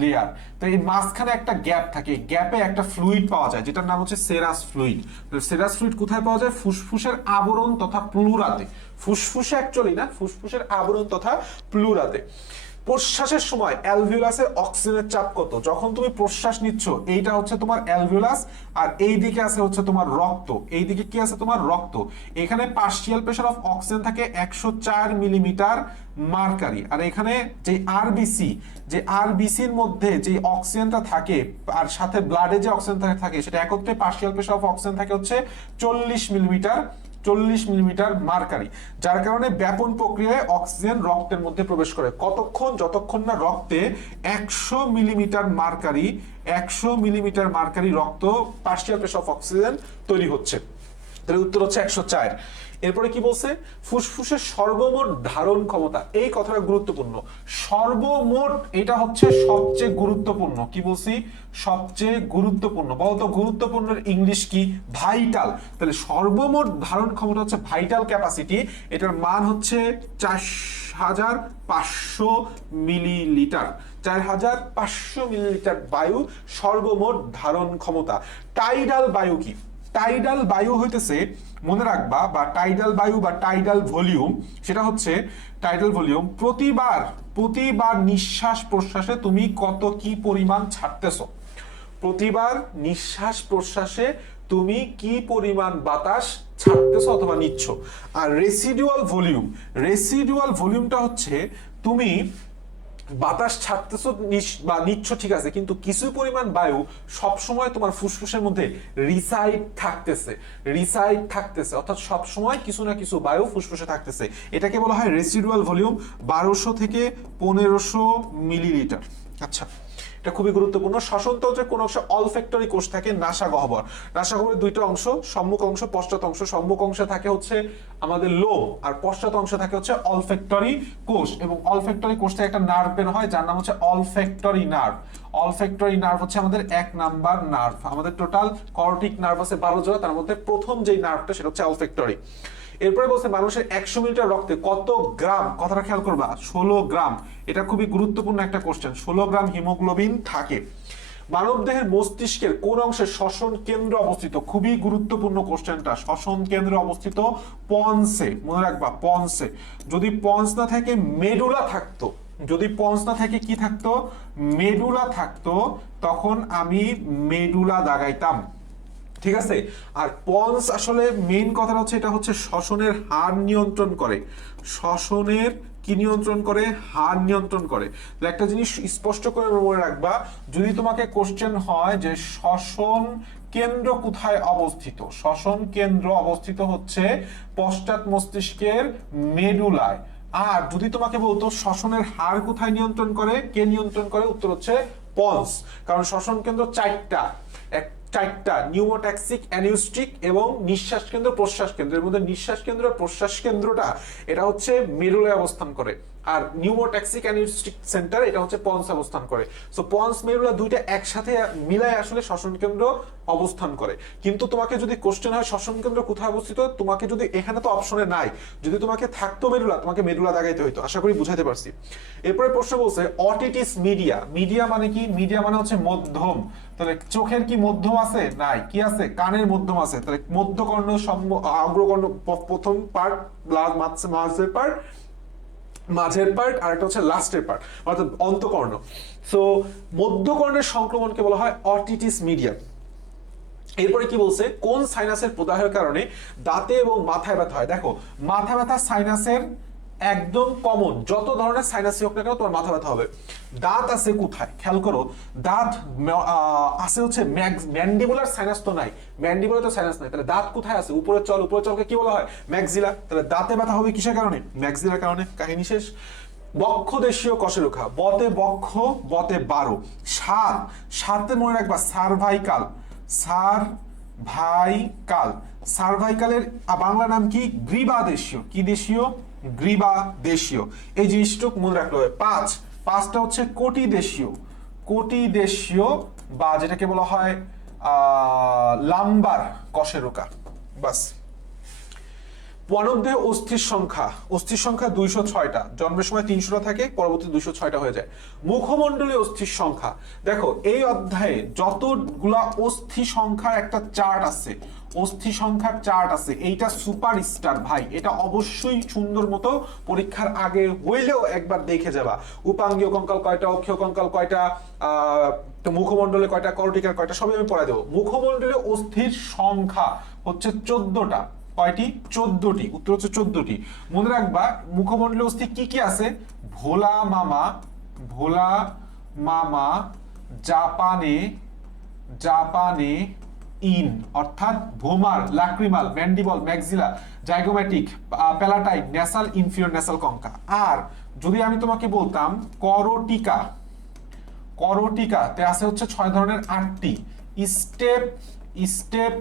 লেয়ার। তো এই মাঝখানে একটা গ্যাপ থাকে, গ্যাপে একটা ফ্লুইড পাওয়া যায় যেটার নাম হচ্ছে সেরাস ফ্লুইড। সেরাস ফ্লুইড কোথায় পাওয়া যায়? ফুসফুসের আবরণ তথা প্লুরাতে। ফুসফুসে অ্যাকচুয়ালি না, ফুসফুসের আবরণ তথা প্লুরাতে। প্রশ্বাসের সময় অ্যালভিওলাসে অক্সিজেনের চাপ কত? যখন তুমি প্রশ্বাস নিচ্ছ এইটা হচ্ছে তোমার অ্যালভিওলাস, আর এই দিকে আছে হচ্ছে তোমার রক্ত। এই দিকে কি আছে? তোমার রক্ত। এখানে পার্শিয়াল প্রেসার অফ অক্সিজেন থাকে 104 মিলিমিটার মার্কারি। আর এখানে যে আরবিসির মধ্যে যে অক্সিজেনটা থাকে আর সাথে ব্লাডে যে অক্সিজেন থাকে সেটা একত্রে পার্শিয়াল প্রেসার অফ অক্সিজেন থাকে হচ্ছে 40 মিলিমিটার মার্কারি, যার কারণে ব্যাপন প্রক্রিয়ায় অক্সিজেন রক্তের মধ্যে প্রবেশ করে। কতক্ষণ? যতক্ষণ না রক্তে 100 মিলিমিটার মার্কারি রক্ত পার্শিয়াল প্রেসার অফ অক্সিজেন তৈরি হচ্ছে। তাহলে উত্তর হচ্ছে 104। এরপরে কি বলছে? ফুসফুসের সর্বমোট ধারণ ক্ষমতা। এই কথাটা গুরুত্বপূর্ণ। সর্বমোট, এটা হচ্ছে সবচেয়ে গুরুত্বপূর্ণ। কি বলছি? সবচেয়ে গুরুত্বপূর্ণ। বলতো গুরুত্বপূর্ণের ইংলিশ কি? ভাইটাল। তাহলে সর্বমোট ধারণ ক্ষমতা হচ্ছে ভাইটাল ক্যাপাসিটি। এটার মান হচ্ছে 4500 মিলিলিটার। 4500 মিলিলিটার বায়ু সর্বমোট ধারণ ক্ষমতা। টাইডাল বায়ু কি? টাইডাল বায়ু হইতেছে, মনে রাখবা, বা টাইডাল বায়ু বা টাইডাল ভলিউম, সেটা হচ্ছে টাইডাল ভলিউম প্রতিবার নিঃশ্বাস প্রশ্বাসে তুমি কত কি পরিমাণ ছাড়তেছো। প্রতিবার নিঃশ্বাস প্রশ্বাসে তুমি কি পরিমাণ বাতাস ছাড়তেছো অথবা নিচ্ছ। আর রেসিডুয়াল ভলিউমটা হচ্ছে তুমি বাতাস ছাড়তেছো বা নিচ্ছ, ঠিক আছে, কিন্তু কিছু পরিমাণ বায়ু সবসময় তোমার ফুসফুসের মধ্যে রিসাইড থাকতেছে, অর্থাৎ সবসময় কিছু না কিছু বায়ু ফুসফুসে থাকতেছে। এটাকে বলা হয় রেসিডুয়াল ভলিউম, 1200 থেকে 1500 মিলিলিটার। আচ্ছা, এটা খুবই গুরুত্বপূর্ণ। শ্বসনতন্ত্রের কোন অংশে অলফ্যাক্টরি কোষ থাকে? নাসা গহ্বর। নাসা গহ্বরের 2টা অংশ, সম্মুখ অংশ, পশ্চাৎ অংশ। সম্মুখ অংশে থাকে হচ্ছে আমাদের লোব, আর পশ্চাৎ অংশে থাকে হচ্ছে অলফ্যাক্টরি কোষ। এবং অলফ্যাক্টরি কোষ থেকে একটা নার্ভ বের হয় যার নাম হচ্ছে অলফ্যাক্টরি নার্ভ। অলফ্যাক্টরি নার্ভ হচ্ছে আমাদের 1 নাম্বার নার্ভ। আমাদের টোটাল কর্টিক নার্ভ আছে 12 জোড়া, তার মধ্যে প্রথম যেই নার্ভটা সেটা হচ্ছে অলফ্যাক্টরি। এরপরে বলছে মানুষের 100 মিলিলিটার রক্তে কত গ্রাম, কথাটা খেয়াল করবা, 16 গ্রাম। এটা খুবই গুরুত্বপূর্ণ একটা কোশ্চেন। 16 গ্রাম হিমোগ্লোবিন থাকে। মানবদেহের মস্তিষ্কের কোন অংশে শ্বসন কেন্দ্র অবস্থিত? খুবই গুরুত্বপূর্ণ কোশ্চেনটা। শ্বসন কেন্দ্র অবস্থিত পন্সে, মনে রাখবা, পন্সে। যদি পন্স না থাকে মেডুলা থাকতো, যদি পন্স না থাকে কি থাকতো? মেডুলা থাকতো, তখন আমি মেডুলা দাগাইতাম, ঠিক আছে। আর পন্স আসলে মেইন কথাটা হচ্ছে এটা হচ্ছে শ্বসনের হার নিয়ন্ত্রণ করে। শ্বসনের কি নিয়ন্ত্রণ করে? হার নিয়ন্ত্রণ করে। একটা জিনিস স্পষ্ট করে মনে রাখবা, যদি তোমাকে কোশ্চেন হয় যে শ্বসন কেন্দ্র কোথায় অবস্থিত, শ্বসন কেন্দ্র অবস্থিত হচ্ছে পশ্চাৎ মস্তিষ্কের মেডুলায়। আর যদি তোমাকে বলতো শ্বসনের হার কোথায় নিয়ন্ত্রণ করে, কে নিয়ন্ত্রণ করে, উত্তর হচ্ছে পন্স। কারণ শ্বসন কেন্দ্র চারটা, নিউমোট্যাক্সিক, অ্যানিউস্টিক এবং নিঃশ্বাস কেন্দ্র, প্রশ্বাস কেন্দ্র। এর মধ্যে নিঃশ্বাস কেন্দ্র আর প্রশ্বাস কেন্দ্রটা এটা হচ্ছে মেরুলায় অবস্থান করে। আর নিউমোট্যাক্সিক অ্যানিউরিস্টিক সেন্টার এটা হচ্ছে পন্স অবস্থান করে। সো পন্স মেরুলা দুইটা একসাথে মিলায় আসলে শ্বসন কেন্দ্র অবস্থান করে। কিন্তু তোমাকে যদি কোশ্চেন হয় শ্বসন কেন্দ্র কোথায় অবস্থিত, তোমাকে যদি এখানে তো অপশনে নাই, যদি তোমাকে থাকতো মেরুলা, তোমাকে মেরুলা দাগাইতে হইতো। আশা করি বুঝাইতে পারছি। এরপরে প্রশ্ন বলছে অটিটিস মিডিয়া। মিডিয়া মানে কি? মিডিয়া মানে হচ্ছে মধ্যম। তাহলে চোখের কি মধ্যম আছে? নাই। কি আছে? কানের মধ্যম আছে। তাহলে মধ্যকর্ণ, অগ্রকর্ণ প্রথম পার্ট, মাঝের পার্ট, মাঝের পার্ট, আর একটা হচ্ছে লাস্টের পার্ট, অর্থাৎ অন্তকর্ণ। সো মধ্যকর্ণের সংক্রমণকে বলা হয় অটিটিস মিডিয়া। এরপরে কি বলছে? কোন সাইনাসের প্রদাহের কারণে দাঁতে এবং মাথায় ব্যথা হয়? দেখো, মাথা ব্যথা সাইনাসের একদম কমন, যত ধরনের সাইনাসই হোক না কেন তোমার মাথা ব্যথা হবে। দাঁত আছে কোথায়? খেয়াল করো, দাঁত আছে হচ্ছে ম্যান্ডিবুলার সাইনাস তো নাই, ম্যান্ডিবুলার তো সাইনাস নাই, তাহলে দাঁত কোথায় আছে? উপরের চল, উপরের চলকে কি বলা হয়? ম্যাক্সিলা। তাহলে দাঁতে ব্যথা হবে কিসের কারণে? ম্যাক্সিলার কারণে। কাহিনী শেষ। বক্ষ দেশীয় কশেরুখা। বতে বক্ষ, বতে 12। সাতে মনে রাখবা সার্ভাইকাল, সার্ভাইকাল। সার্ভাইকালের বাংলা নাম কি? গ্রীবা দেশীয়। কি দেশীয়? গ্রীবা দেশীয়। এই জিনিসটুকু মনে রাখতে হবে। পাঁচটা হচ্ছে কোটি দেশীয়। কোটি দেশীয় বা যেটাকে বলা হয় লাম্বার কশেরুকা। বাস। মানবদেহে অস্থির সংখ্যা, 206টা। জন্মের সময় 300টা থাকে, পরবর্তী 206টা হয়ে যায়। মুখমণ্ডলীয় অস্থির সংখ্যা। দেখো, এই অধ্যায়ে যতগুলা অস্থি সংখ্যার একটা চার্ট আছে, অস্থি সংখ্যার চার্ট আছে, এইটা সুপার স্টার ভাই। এটা অবশ্যই সুন্দর মতো পরীক্ষার আগে হইলেও একবার দেখে যাবা। উপাঙ্গীয় কঙ্কাল কয়টা, অক্ষীয় কঙ্কাল কয়টা, মুখমণ্ডলে কয়টা, করটিকার কয়টা, সবই আমি পড়াই দেবো। মুখমণ্ডলীয় অস্থির সংখ্যা হচ্ছে 14টা। কয়টি? 14টি। উত্তর হচ্ছে 14টি। মনে রাখবা মুখমণ্ডলীয় অস্থি কি কি আছে? ভোলা মামা, ভোলা মামা, জাপানে ইন, অর্থাৎ vomer, lacrimal, mandible, maxilla, zygomatic, palatine, nasal, inferior nasal concha. আর যদি আমি তোমাকে বলতাম করটিকা, করটিকাতে আছে হচ্ছে 6 ধরনের 8টি। স্টেপ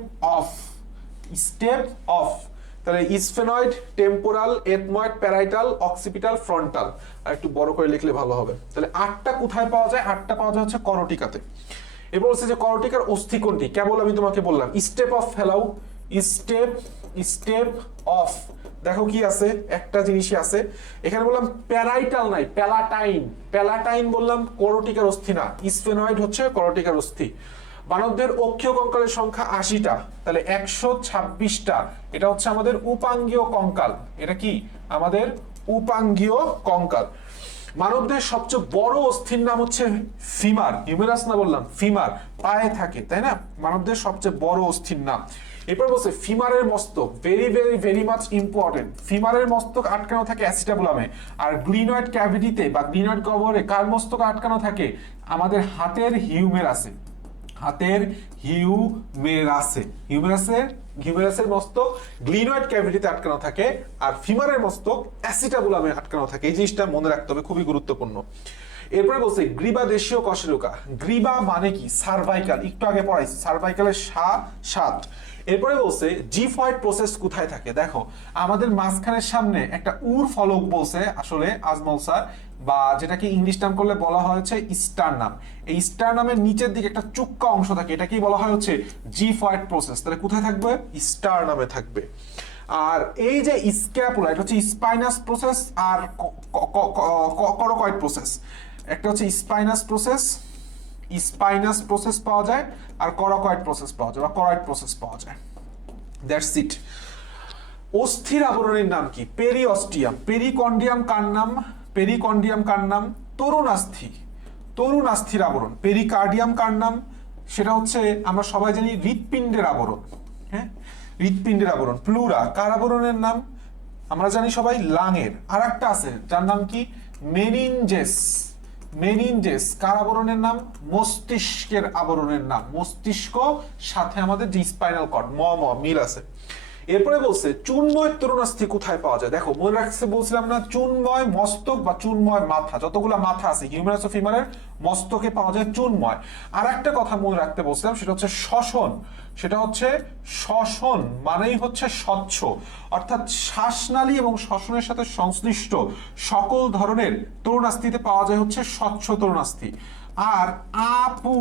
অফ, তাহলে sphenoid, temporal, ethmoid, parietal, occipital, frontal. আর একটু বড় করে লিখলে ভালো হবে। তাহলে 8টা কোথায় পাওয়া যায়? 8টা পাওয়া যায় হচ্ছে করটিকাতে। এরপর হচ্ছে যে করটিকার অস্থি কোনটি? কেবল আমি তোমাকে বললাম স্টেপ অফ ফেলাও, স্টেপ অফ। দেখো কি আছে? একটা জিনিসই আছে এখানে। বললাম প্যারাইটাল নাই, প্যালাটাইন বললাম করটিকার অস্থি না। স্ফেনয়েড হচ্ছে করটিকার অস্থি। মানবদের অক্ষীয় কঙ্কালের সংখ্যা 80টা, তাহলে 126টা। এটা হচ্ছে আমাদের উপাঙ্গীয় কঙ্কাল। এটা কি? আমাদের উপাঙ্গীয় কঙ্কাল। মানবদের সবচেয়ে বড় অস্থির নাম হচ্ছে ফিমার। হিউমেরাস না বললাম? ফিমার পায়ে থাকে, তাই না? মানবদের সবচেয়ে বড় অস্থির নাম। এরপর বলছে ফিমারের মস্তক, very very very much important. ফিমারের মস্তক আটকানো থাকে অ্যাসিটাবুলামে। আর গ্লিনয়েড ক্যাভিটিতে বা গ্লিনয়েড গহ্বরে কার মস্তক আটকানো থাকে? আমাদের হাতের হিউমেরাসে, হাতের হিউমেরাসের মস্তক গ্লিনয়েড ক্যাভিটিতে আটকানো থাকে, আর ফিমারের মস্তক অ্যাসিটাবুলামে আটকানো থাকে। এই জিনিসটা মনে রাখতে হবে, খুবই গুরুত্বপূর্ণ। এরপরে বলছে গ্রীবা দেশীয় কশেরুকা। গ্রীবা মানে কি? সার্ভাইকাল, একটু আগে পড়াইছি, সার্ভাইকালের 7। এরপরে বলছে জিফয়েড প্রসেস কোথায় থাকে? দেখো, আমাদের মাঝখানের সামনে একটা উর ফলক বলছে আসলে আজমল স্যার, বা যেটাকে ইংলিশ টার্ম করলে বলা হয় হচ্ছে স্টারনাম। এই স্টারনামের নিচের দিকে একটা চুক্কা অংশ থাকে, এটাকেই বলা হয় হচ্ছে জিফয়েড প্রসেস। তাহলে কোথায় থাকবে? স্টারনামে থাকবে। আর এই যে স্ক্যাপুলা, এটা হচ্ছে স্পাইনাস প্রসেস আর করকয়েড প্রসেস। একটা হচ্ছে স্পাইনাস প্রসেস পাওয়া যায়, আর করকয়েড প্রসেস পাওয়া যায়, বা করয়েড প্রসেস পাওয়া যায়। That's it. অস্থির আবরণের নাম কি? পেরিঅস্টিয়াম। পেরিকন্ডিয়াম কার নাম? তরুণাস্থির আবরণ। পেরিকার্ডিয়াম কার নাম? সেটা হচ্ছে আমরা সবাই জানি হৃৎপিণ্ডের আবরণ। হ্যাঁ, হৃৎপিণ্ডের আবরণ। প্লুরা কার আবরণের নাম? আমরা জানি সবাই লাংয়ের। আর একটা আছে যার নাম কি? মেনিনজেস কার আবরণের নাম? মস্তিষ্কের আবরণের নাম। মস্তিষ্ক সাথে আমাদের যে স্পাইনাল কর্ড, মিল আছে। এরপরে বলছে চুনময় তরুণাস্থি কোথায় পাওয়া যায়। দেখো মনে রাখতে বলছিলাম না, চুনময় মস্তক বা চুনময় মাথা, যতগুলো মাথা আছে হিউম্যানাস অফ ফিমারের মস্তকে পাওয়া যায় চুনময়। আর একটা কথা মনে রাখতে বলছিলাম, সেটা হচ্ছে শ্বসন। সেটা হচ্ছে শ্বসন মানেই হচ্ছে স্বচ্ছ, অর্থাৎ শ্বাসনালী এবং শ্বসনের সাথে সংশ্লিষ্ট সকল ধরনের তরুণাস্থিতে পাওয়া যায় হচ্ছে স্বচ্ছ তরুণাস্থি। আর আপু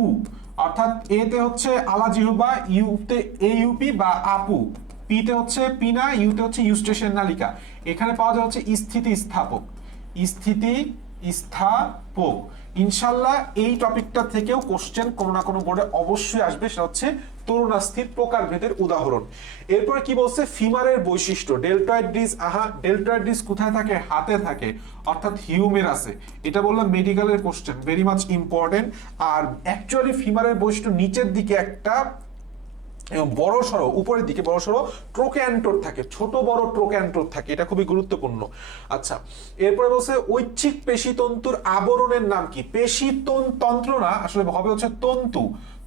অর্থাৎ এতে হচ্ছে আলাজিহুবা, ইউতে এইউপি বা আপু, পিতে হচ্ছে পিনা, ইউতে হচ্ছে ইউস্টেশন নালিকা। এখানে পাওয়া যায় হচ্ছে স্থিতি স্থাপক, স্থিতি স্থাপক। ইনশাল্লাহ এই টপিকটা থেকেও কোশ্চেন কোনো না কোনো বোর্ডে অবশ্যই আসবে, সেটা হচ্ছে তরুণাস্থির প্রকারভেদের উদাহরণ। এরপরে কি বলছে, ফিমারের বৈশিষ্ট্য। ডেল্টয়েড ডিস্ক, ডেল্টয়েড ডিস্ক কোথায় থাকে? হাতে থাকে, অর্থাৎ হিউমেরাসে। এটা বললাম মেডিকেলের কোশ্চেন, ভেরি মাচ ইম্পর্টেন্ট। আর অ্যাকচুয়ালি ফিমারের বৈশিষ্ট্য নিচের দিকে একটা এবং বড় সড়ো উপরের দিকে বড় সড়ো ট্রোক্যান্টোর থাকে, ছোট বড় ট্রোক্যান্টোর থাকে, এটা খুবই গুরুত্বপূর্ণ। আচ্ছা, এরপরে বলছে ঐচ্ছিক পেশিতন্তুর আবরণের নাম কি? পেশিতন্ত্র না, আসলে হবে হচ্ছে তন্তু।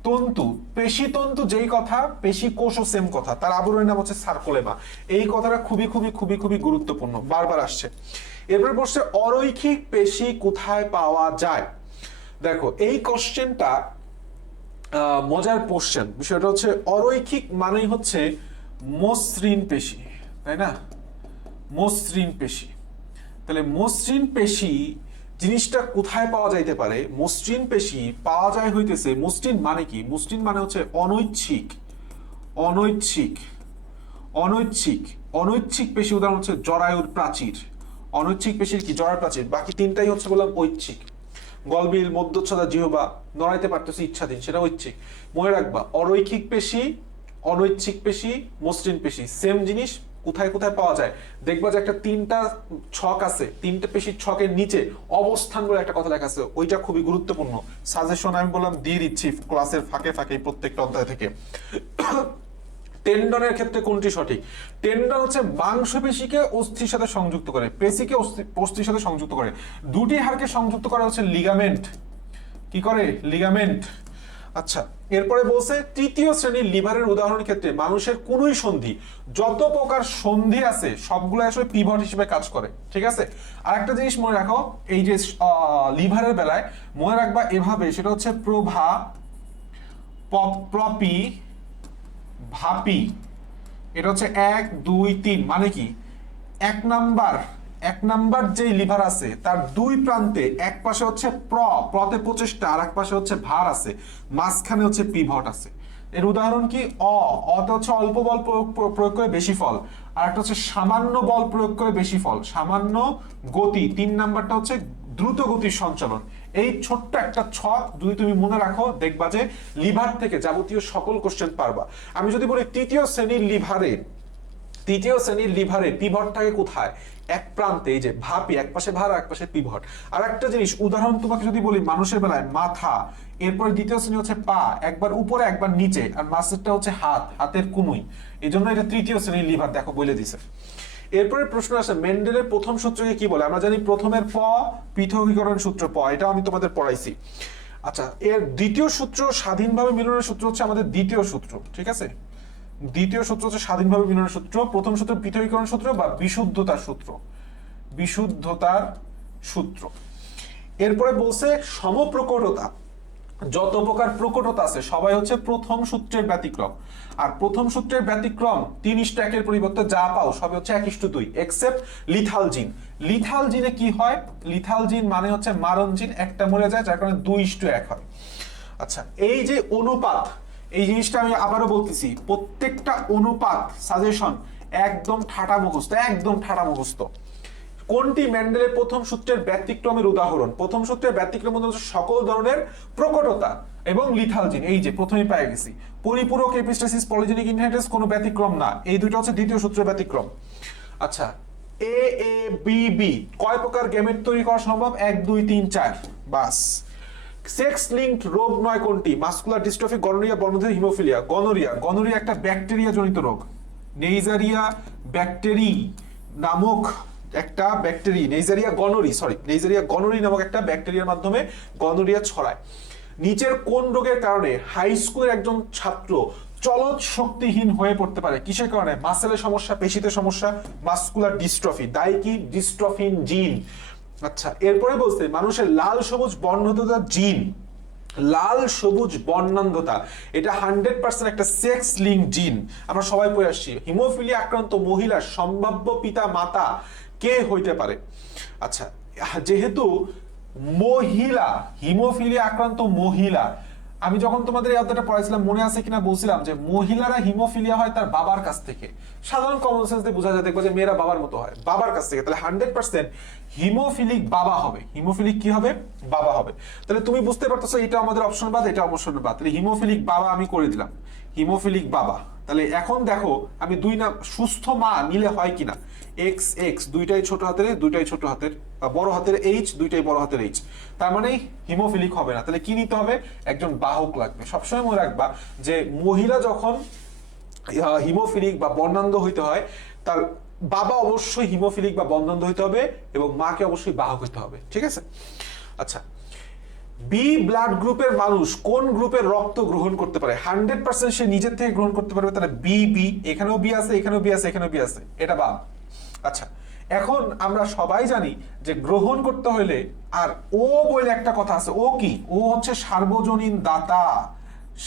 তন্তু, পেশিতন্তু যেই কথা, পেশি কোষও সেম কথা, তার আবরণের নাম হচ্ছে সার্কোলেমা। এই কথাটা খুবই খুবই খুবই খুবই গুরুত্বপূর্ণ, বারবার আসছে। এরপরে বলছে অরৈখিক পেশি কোথায় পাওয়া যায়। দেখো এই কোশ্চেনটা মজার কোশ্চেন। বিষয়টা হচ্ছে অরৈখিক মানেই হচ্ছে মসৃণ পেশি, তাই না? মসৃণ পেশি। তাহলে মসৃণ পেশি জিনিসটা কোথায় পাওয়া যাইতে পারে? মসৃণ পেশি পাওয়া যায় হইতেছে, মসৃণ মানে কি? মসৃণ মানে হচ্ছে অনৈচ্ছিক, অনৈচ্ছিক, অনৈচ্ছিক, অনৈচ্ছিক পেশি। উদাহরণ হচ্ছে জরায়ুর প্রাচীর। অনৈচ্ছিক পেশির কি? জরায়ুর প্রাচীর। বাকি তিনটাই হচ্ছে বললাম ঐচ্ছিক। গলবিল, মধ্যচ্ছদা, জিহ্বা, নড়াইতে পারতেছি ইচ্ছাধীন, সেটা ঐচ্ছিক। মনে রাখবা অরৈখিক পেশি, অনৈচ্ছিক পেশি, মসৃণ পেশি সেম জিনিস। কোথায় কোথায় পাওয়া যায় দেখবা যে একটা তিনটা ছক আছে, তিনটা পেশির ছকের নিচে অবস্থান বলে একটা কথা লেখা আছে, ওইটা খুবই গুরুত্বপূর্ণ। সাজেশন আমি বললাম দিয়ে দিচ্ছি ক্লাসের ফাঁকে ফাঁকে প্রত্যেকটা অধ্যায় থেকে। টেন্ডনের ক্ষেত্রে কোনটি সঠিক? টেন্ডন হচ্ছে মাংসপেশিকে অস্থির সাথে সংযুক্ত করে, পেশিকে অস্থির সাথে সংযুক্ত করে। দুটি হাড়কে সংযুক্ত করা হচ্ছে লিগামেন্ট। কি করে? লিগামেন্ট। আচ্ছা, এরপরে বলছে তৃতীয় শ্রেণীর লিভারের উদাহরণের ক্ষেত্রে মানুষের কোনই সন্ধি, যত প্রকার সন্ধি আছে সবগুলো আসলে পিভট হিসেবে কাজ করে, ঠিক আছে? আর একটা জিনিস মনে রাখো, এই যে লিভারের বেলায় মনে রাখবা এভাবে, সেটা হচ্ছে প্রভা, প্রপি, ভাপি। এটা হচ্ছে 1 2 3, মানে কি? এক নাম্বার যে লিভার আছে তার দুই প্রান্তে, এক পাশে হচ্ছে প্রতে প্রচেষ্টা, আর এক পাশে হচ্ছে ভার আছে, মাঝখানে হচ্ছে পিভট আছে। এর উদাহরণ কি? অতে হচ্ছে অল্প বল প্রয়োগ করে বেশি ফল, আর একটা হচ্ছে সামান্য বল প্রয়োগ করে বেশি ফল, সামান্য গতি। 3 নাম্বারটা হচ্ছে দ্রুত গতির সঞ্চালন। এই ছোট্ট একটা ছক যদি তুমি মনে রাখো, দেখবা যে লিভার থেকে যাবতীয় সকল কোশ্চেন পারবা। আমি যদি বলি তৃতীয় শ্রেণীর লিভারে পিভট থাকে কোথায়? এক প্রান্তে, এই যে ভাপি, এক পাশে ভার, এক পাশে পিভট। আর একটা জিনিস উদাহরণ তোমাকে যদি বলি, মানুষের বেলায় মাথা, এরপরে দ্বিতীয় শ্রেণী হচ্ছে পা, একবার উপরে একবার নিচে, আর মাঝেরটা হচ্ছে হাত, হাতের কুনুই। এই জন্য এটা তৃতীয় শ্রেণীর লিভার, দেখো বলে দিছে। এরপরে প্রশ্ন আসে মেন্ডেলের প্রথম সূত্রকে কি বলে? আমরা জানি প্রথমের পৃথকীকরণ সূত্র এটা আমি তোমাদের পড়াইছি। আচ্ছা, এর দ্বিতীয় সূত্র স্বাধীনভাবে মিলনের সূত্র হচ্ছে আমাদের দ্বিতীয় সূত্র, ঠিক আছে? দ্বিতীয় সূত্র হচ্ছে স্বাধীনভাবে মিলনের সূত্র। প্রথম সূত্র পৃথকীকরণ সূত্র বা বিশুদ্ধতার সূত্র, বিশুদ্ধতার সূত্র। এরপরে বলছে সমপ্রকটতা, যত প্রকার প্রকটতা আছে সবাই হচ্ছে প্রথম সূত্রের ব্যতিক্রম। আর প্রথম সূত্রের ব্যতিক্রম 3:1 পরিবর্তে যা পাও সবই হচ্ছে 1:2, এক্সেপ্ট লিথাল জিন। লিথাল জিনে কি হয়? লিথাল জিন মানে হচ্ছে মারণ জিন, একটা মরে যায়, যার কারণে 2:1 হয়। আচ্ছা, এই যে অনুপাত, এই জিনিসটা আমি আবারও বলতেছি, প্রত্যেকটা অনুপাত সাজেশন একদম ঠাটা মুখস্থ, একদম ঠাটা মুখস্থ। কোনটি মেন্ডেলের প্রথম সূত্রের ব্যতিক্রমের উদাহরণ? প্রথম সূত্রের ব্যতিক্রম হচ্ছে সকল ধরনের প্রকটতা এবং লিথাল জিন। এই যে প্রথমেই পেয়ে গেছি, পরিপূরক এপিস্টাসিস, পলিজেনিক ইনহেরিটেন্স কোনো ব্যতিক্রম না, এই দুটো হচ্ছে দ্বিতীয় সূত্রের ব্যতিক্রম। আচ্ছা, এ এ বি বি কয় প্রকার গ্যামেট তৈরি করা সম্ভব? 1 2 3 4, বাস। সেক্স লিঙ্কড রোগ নয় কোনটি? মাসকুলার ডিস্ট্রফি, গনোরিয়া, বর্ণোদয়, হিমোফিলিয়া। গনোরিয়া একটা ব্যাকটেরিয়া জনিত রোগ। নেইজারিয়া ব্যাকটেরি নামক একটা নেইজারিয়া গনোরি নামক একটা ব্যাকটেরিয়ার মাধ্যমে গনোরিয়া ছড়ায়। নিচের কোন রোগের কারণে হাই স্কুলের একজন ছাত্র চলৎ শক্তিহীন হয়ে পড়তে পারে কিসের কারণে? মাসেলের সমস্যা, পেশিতে সমস্যা, মাসকুলার ডিস্ট্রফি, দাইকি ডিস্ট্রফিন জিন। আচ্ছা, এরপরে বলছে মানুষের লাল সবুজ বর্ণান্ধতা জিন, লাল সবুজ বর্ণান্ধতা এটা 100% একটা সেক্স লিঙ্ক জিন। আমরা সবাই পড়ে আসছি। হিমোফিলিয়া আক্রান্ত মহিলার সম্ভাব্য পিতা মাতা কে হইতে পারে? আচ্ছা, যেহেতু মহিলা, হিমোফিলিয়া আক্রান্ত মহিলা, আমি যখন তোমাদের এই অধ্যায়টা পড়াইছিলাম মনে আছে কিনা বলছিলাম যে মহিলারা হিমোফিলিয়া হয় তার বাবার কাছ থেকে। সাধারণ কমন সেন্স দিয়ে বোঝা যায়, দেখবো যে মেয়েরা বাবার মতো হয়, বাবার কাছ থেকে। তাহলে 100% হিমোফিলিক বাবা হবে। হিমোফিলিক কি হবে? বাবা হবে। তাহলে তুমি বুঝতে পারতেছো এটা আমাদের অপশন বাদ, এটা অপশন বাদ। তাহলে হিমোফিলিক বাবা আমি করে দিলাম, হিমোফিলিক বাবা। তাহলে এখন দেখো আমি দুই নাম সুস্থ মা নিলে হয় কিনা। এক্স এক্স দুইটাই ছোট হাতের, দুইটাই ছোট হাতের, বড় হাতের এইচ, দুইটাই বড় হাতের এইচ, তার মানে হিমোফিলিক হবে না। তাহলে কি নিতে হবে? একজন বাহক লাগবে। সবসময় মনে রাখবা যে মহিলা যখন হিমোফিলিক বা বর্ণান্ধ হইতে হয়, তার বাবা অবশ্যই হিমোফিলিক বা বর্ণান্ধ হইতে হবে এবং মাকে অবশ্যই বাহক হইতে হবে। ঠিক আছে? আচ্ছা, বি ব্লাড গ্রুপের মানুষ কোন গ্রুপের রক্ত গ্রহণ করতে পারে? 100% সে নিজের থেকে গ্রহণ করতে পারবে। তাহলে বি বি, এখানেও বি আছে, এখানেও বি আছে, এখানেও বি আছে, এটা বাদ। আচ্ছা, এখন আমরা সবাই জানি যে গ্রহণ করতে হলে, আর ও বলে একটা কথা আছে, ও কি? ও হচ্ছে সার্বজনীন দাতা।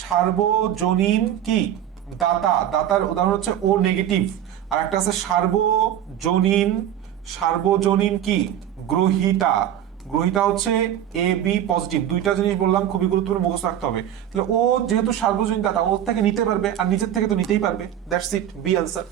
সার্বজনীন কি? দাতা। দাতার উদাহরণ হচ্ছে ও নেগেটিভ। আর একটা আছে সার্বজনীন, সার্বজনীন কি? গ্রহিতা। গ্রহিতা হচ্ছে এ বি পজিটিভ। দুইটা জিনিস বললাম, খুবই গুরুত্বপূর্ণ, মুখস্থ রাখতে হবে। তাহলে ও যেহেতু সার্বজনীন দাতা, ওর থেকে নিতে পারবে আর নিজের থেকে তো নিতেই পারবে। That's it, B answer.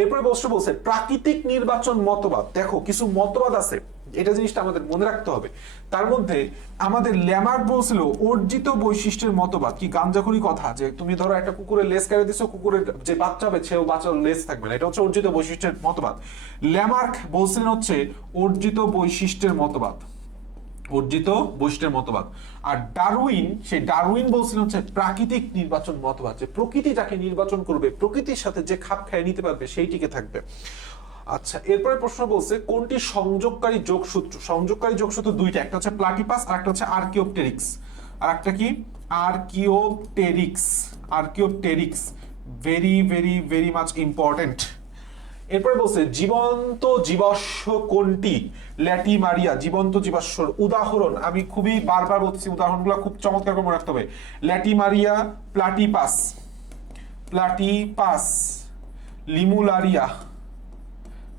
এরপরে বলছে প্রাকৃতিক নির্বাচন মতবাদ। দেখো কিছু মতবাদ আছে, এটা জিনিসটা আমাদের মনে রাখতে হবে। তার মধ্যে আমাদের ল্যামার্ক বলছিল অর্জিত বৈশিষ্ট্যের মতবাদ। কি গাঞ্জাখুরি কথা, যে তুমি ধরো একটা কুকুরের লেজ কেটে দিছো, কুকুরের যে বাচ্চা হবে সেও বাচ্চার লেজ থাকবে না, এটা হচ্ছে অর্জিত বৈশিষ্ট্যের মতবাদ। ল্যামার্ক বলছিলেন হচ্ছে অর্জিত বৈশিষ্ট্যের মতবাদ, অর্জিত বৈশিষ্ট্যের মতবাদ। আর ডারউইন, সেই ডারউইন বলছিলেন হচ্ছে প্রাকৃতিক নির্বাচন মতবাদ, যে প্রকৃতি যাকে নির্বাচন করবে, প্রকৃতির সাথে যে খাপ খাইয়ে নিতে পারবে সেই টিকে থাকবে। আচ্ছা, এরপরে প্রশ্ন বলছে কোনটি সংযোগকারী যোগসূত্র? সংযোগকারী যোগসূত্র দুইটা, একটা হচ্ছে প্লাটিপাস আর একটা হচ্ছে আর্কিওপটেরিক্স। আর একটা কি? Archaeopteryx. Archaeopteryx very very very much important. এরপরে বলছে জীবন্ত জীবাশ্ম কোনটি? ল্যাটিমারিয়া। জীবন্ত জীবাশ্মর উদাহরণ আমি খুবই বারবার বলতেছি, উদাহরণগুলো খুব চমৎকার করে মনে রাখতে হবে। ল্যাটিমারিয়া, প্লাটিপাস, প্লাটিপাস, লিমুলারিয়া,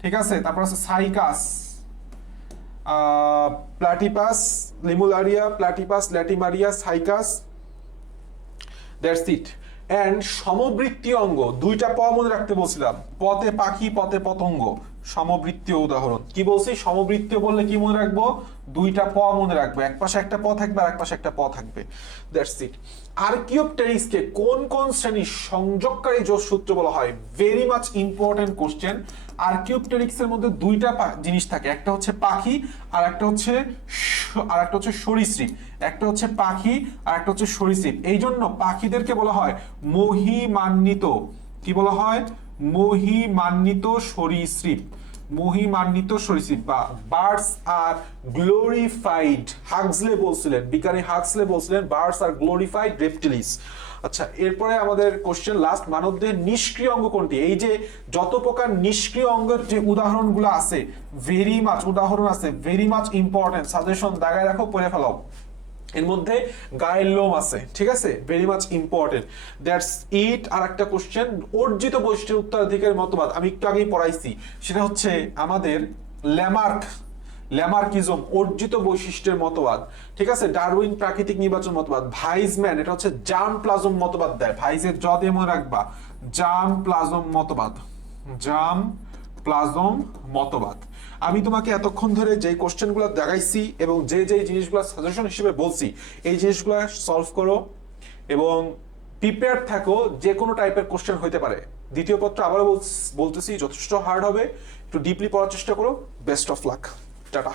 ঠিক আছে? তারপর আছে সাইকাস, প্লাটিপাস, লিমুলারিয়া, platypus, latimeria, cycas, that's it. And সমবৃত্তীয় অঙ্গ দুইটা প মনে রাখতে বলছিলাম, পতে পাখি, পতে পতঙ্গ। সমবৃত্তীয় উদাহরণ কি বলছি? সমবৃত্তীয় বললে কি মনে রাখবো? দুইটা প মনে রাখবো, এক পাশে একটা প থাকবে আর এক পাশে একটা প থাকবে। That's it. আর্কিওপটেরিক্সকে কোন কোন শ্রেণীর সংযোগকারী যোগসূত্র বলা হয়? Very much important question. আর্কিওপটেরিক্সের মধ্যে দুইটা জিনিস থাকে, একটা হচ্ছে পাখি আর একটা হচ্ছে সরীসৃপ। একটা হচ্ছে পাখি আর একটা হচ্ছে সরীসৃপ। এই জন্য পাখিদেরকে বলা হয় মহিমান্বিত। কি বলা হয়? মহিমান্বিত সরীসৃপ। মহিমান্বিত সরীসৃপ বা বার্ডস আর গ্লোরিফাইড। হাক্সলে বলছিলেন, বিজ্ঞানী হাক্সলে বলছিলেন বার্ডস আর গ্লোরিফাইড রেপটিলিস। আচ্ছা, এরপরে আমাদের কোশ্চেন লাস্ট, মানবদেহের নিষ্ক্রিয় অঙ্গ কোনটি? এই যে যত প্রকার নিষ্ক্রিয় অঙ্গের যে উদাহরণগুলো আছে, ভেরি মাচ উদাহরণ আছে, ভেরি মাচ ইম্পর্টেন্ট, সাজেশন দাগায় রাখো, পড়ে ফেলাও। এর মধ্যে গায়ের লোম আছে, ঠিক আছে? Very much important. That's it. আর একটা কোশ্চেন, অর্জিত বৈশিষ্ট্যের উত্তরাধিকারের মতবাদ আমি একটু আগেই পড়াইছি, সেটা হচ্ছে আমাদের ল্যামার্কিজম, অর্জিত বৈশিষ্ট্যের মতবাদ, ঠিক আছে? ডারউইন প্রাকৃতিক নির্বাচন মতবাদ। ভাইজম্যান, এটা হচ্ছে জার্ম প্লাজম মতবাদ দেয়, ভাইজের জ দিয়ে মনে রাখবা, জার্ম প্লাজম মতবাদ, জার্ম প্লাজম মতবাদ। আমি তোমাকে এতক্ষণ ধরে যে কোশ্চেনগুলো দেখাইছি এবং যে জিনিসগুলো সাজেশন হিসেবে বলছি, এই জিনিসগুলো সলভ করো এবং প্রিপেয়ার থাকো, যে কোনো টাইপের কোশ্চেন হইতে পারে। দ্বিতীয় পত্র আবারও বলতেছি যথেষ্ট হার্ড হবে, একটু ডিপলি পড়ার চেষ্টা করো। Best of luck, tata.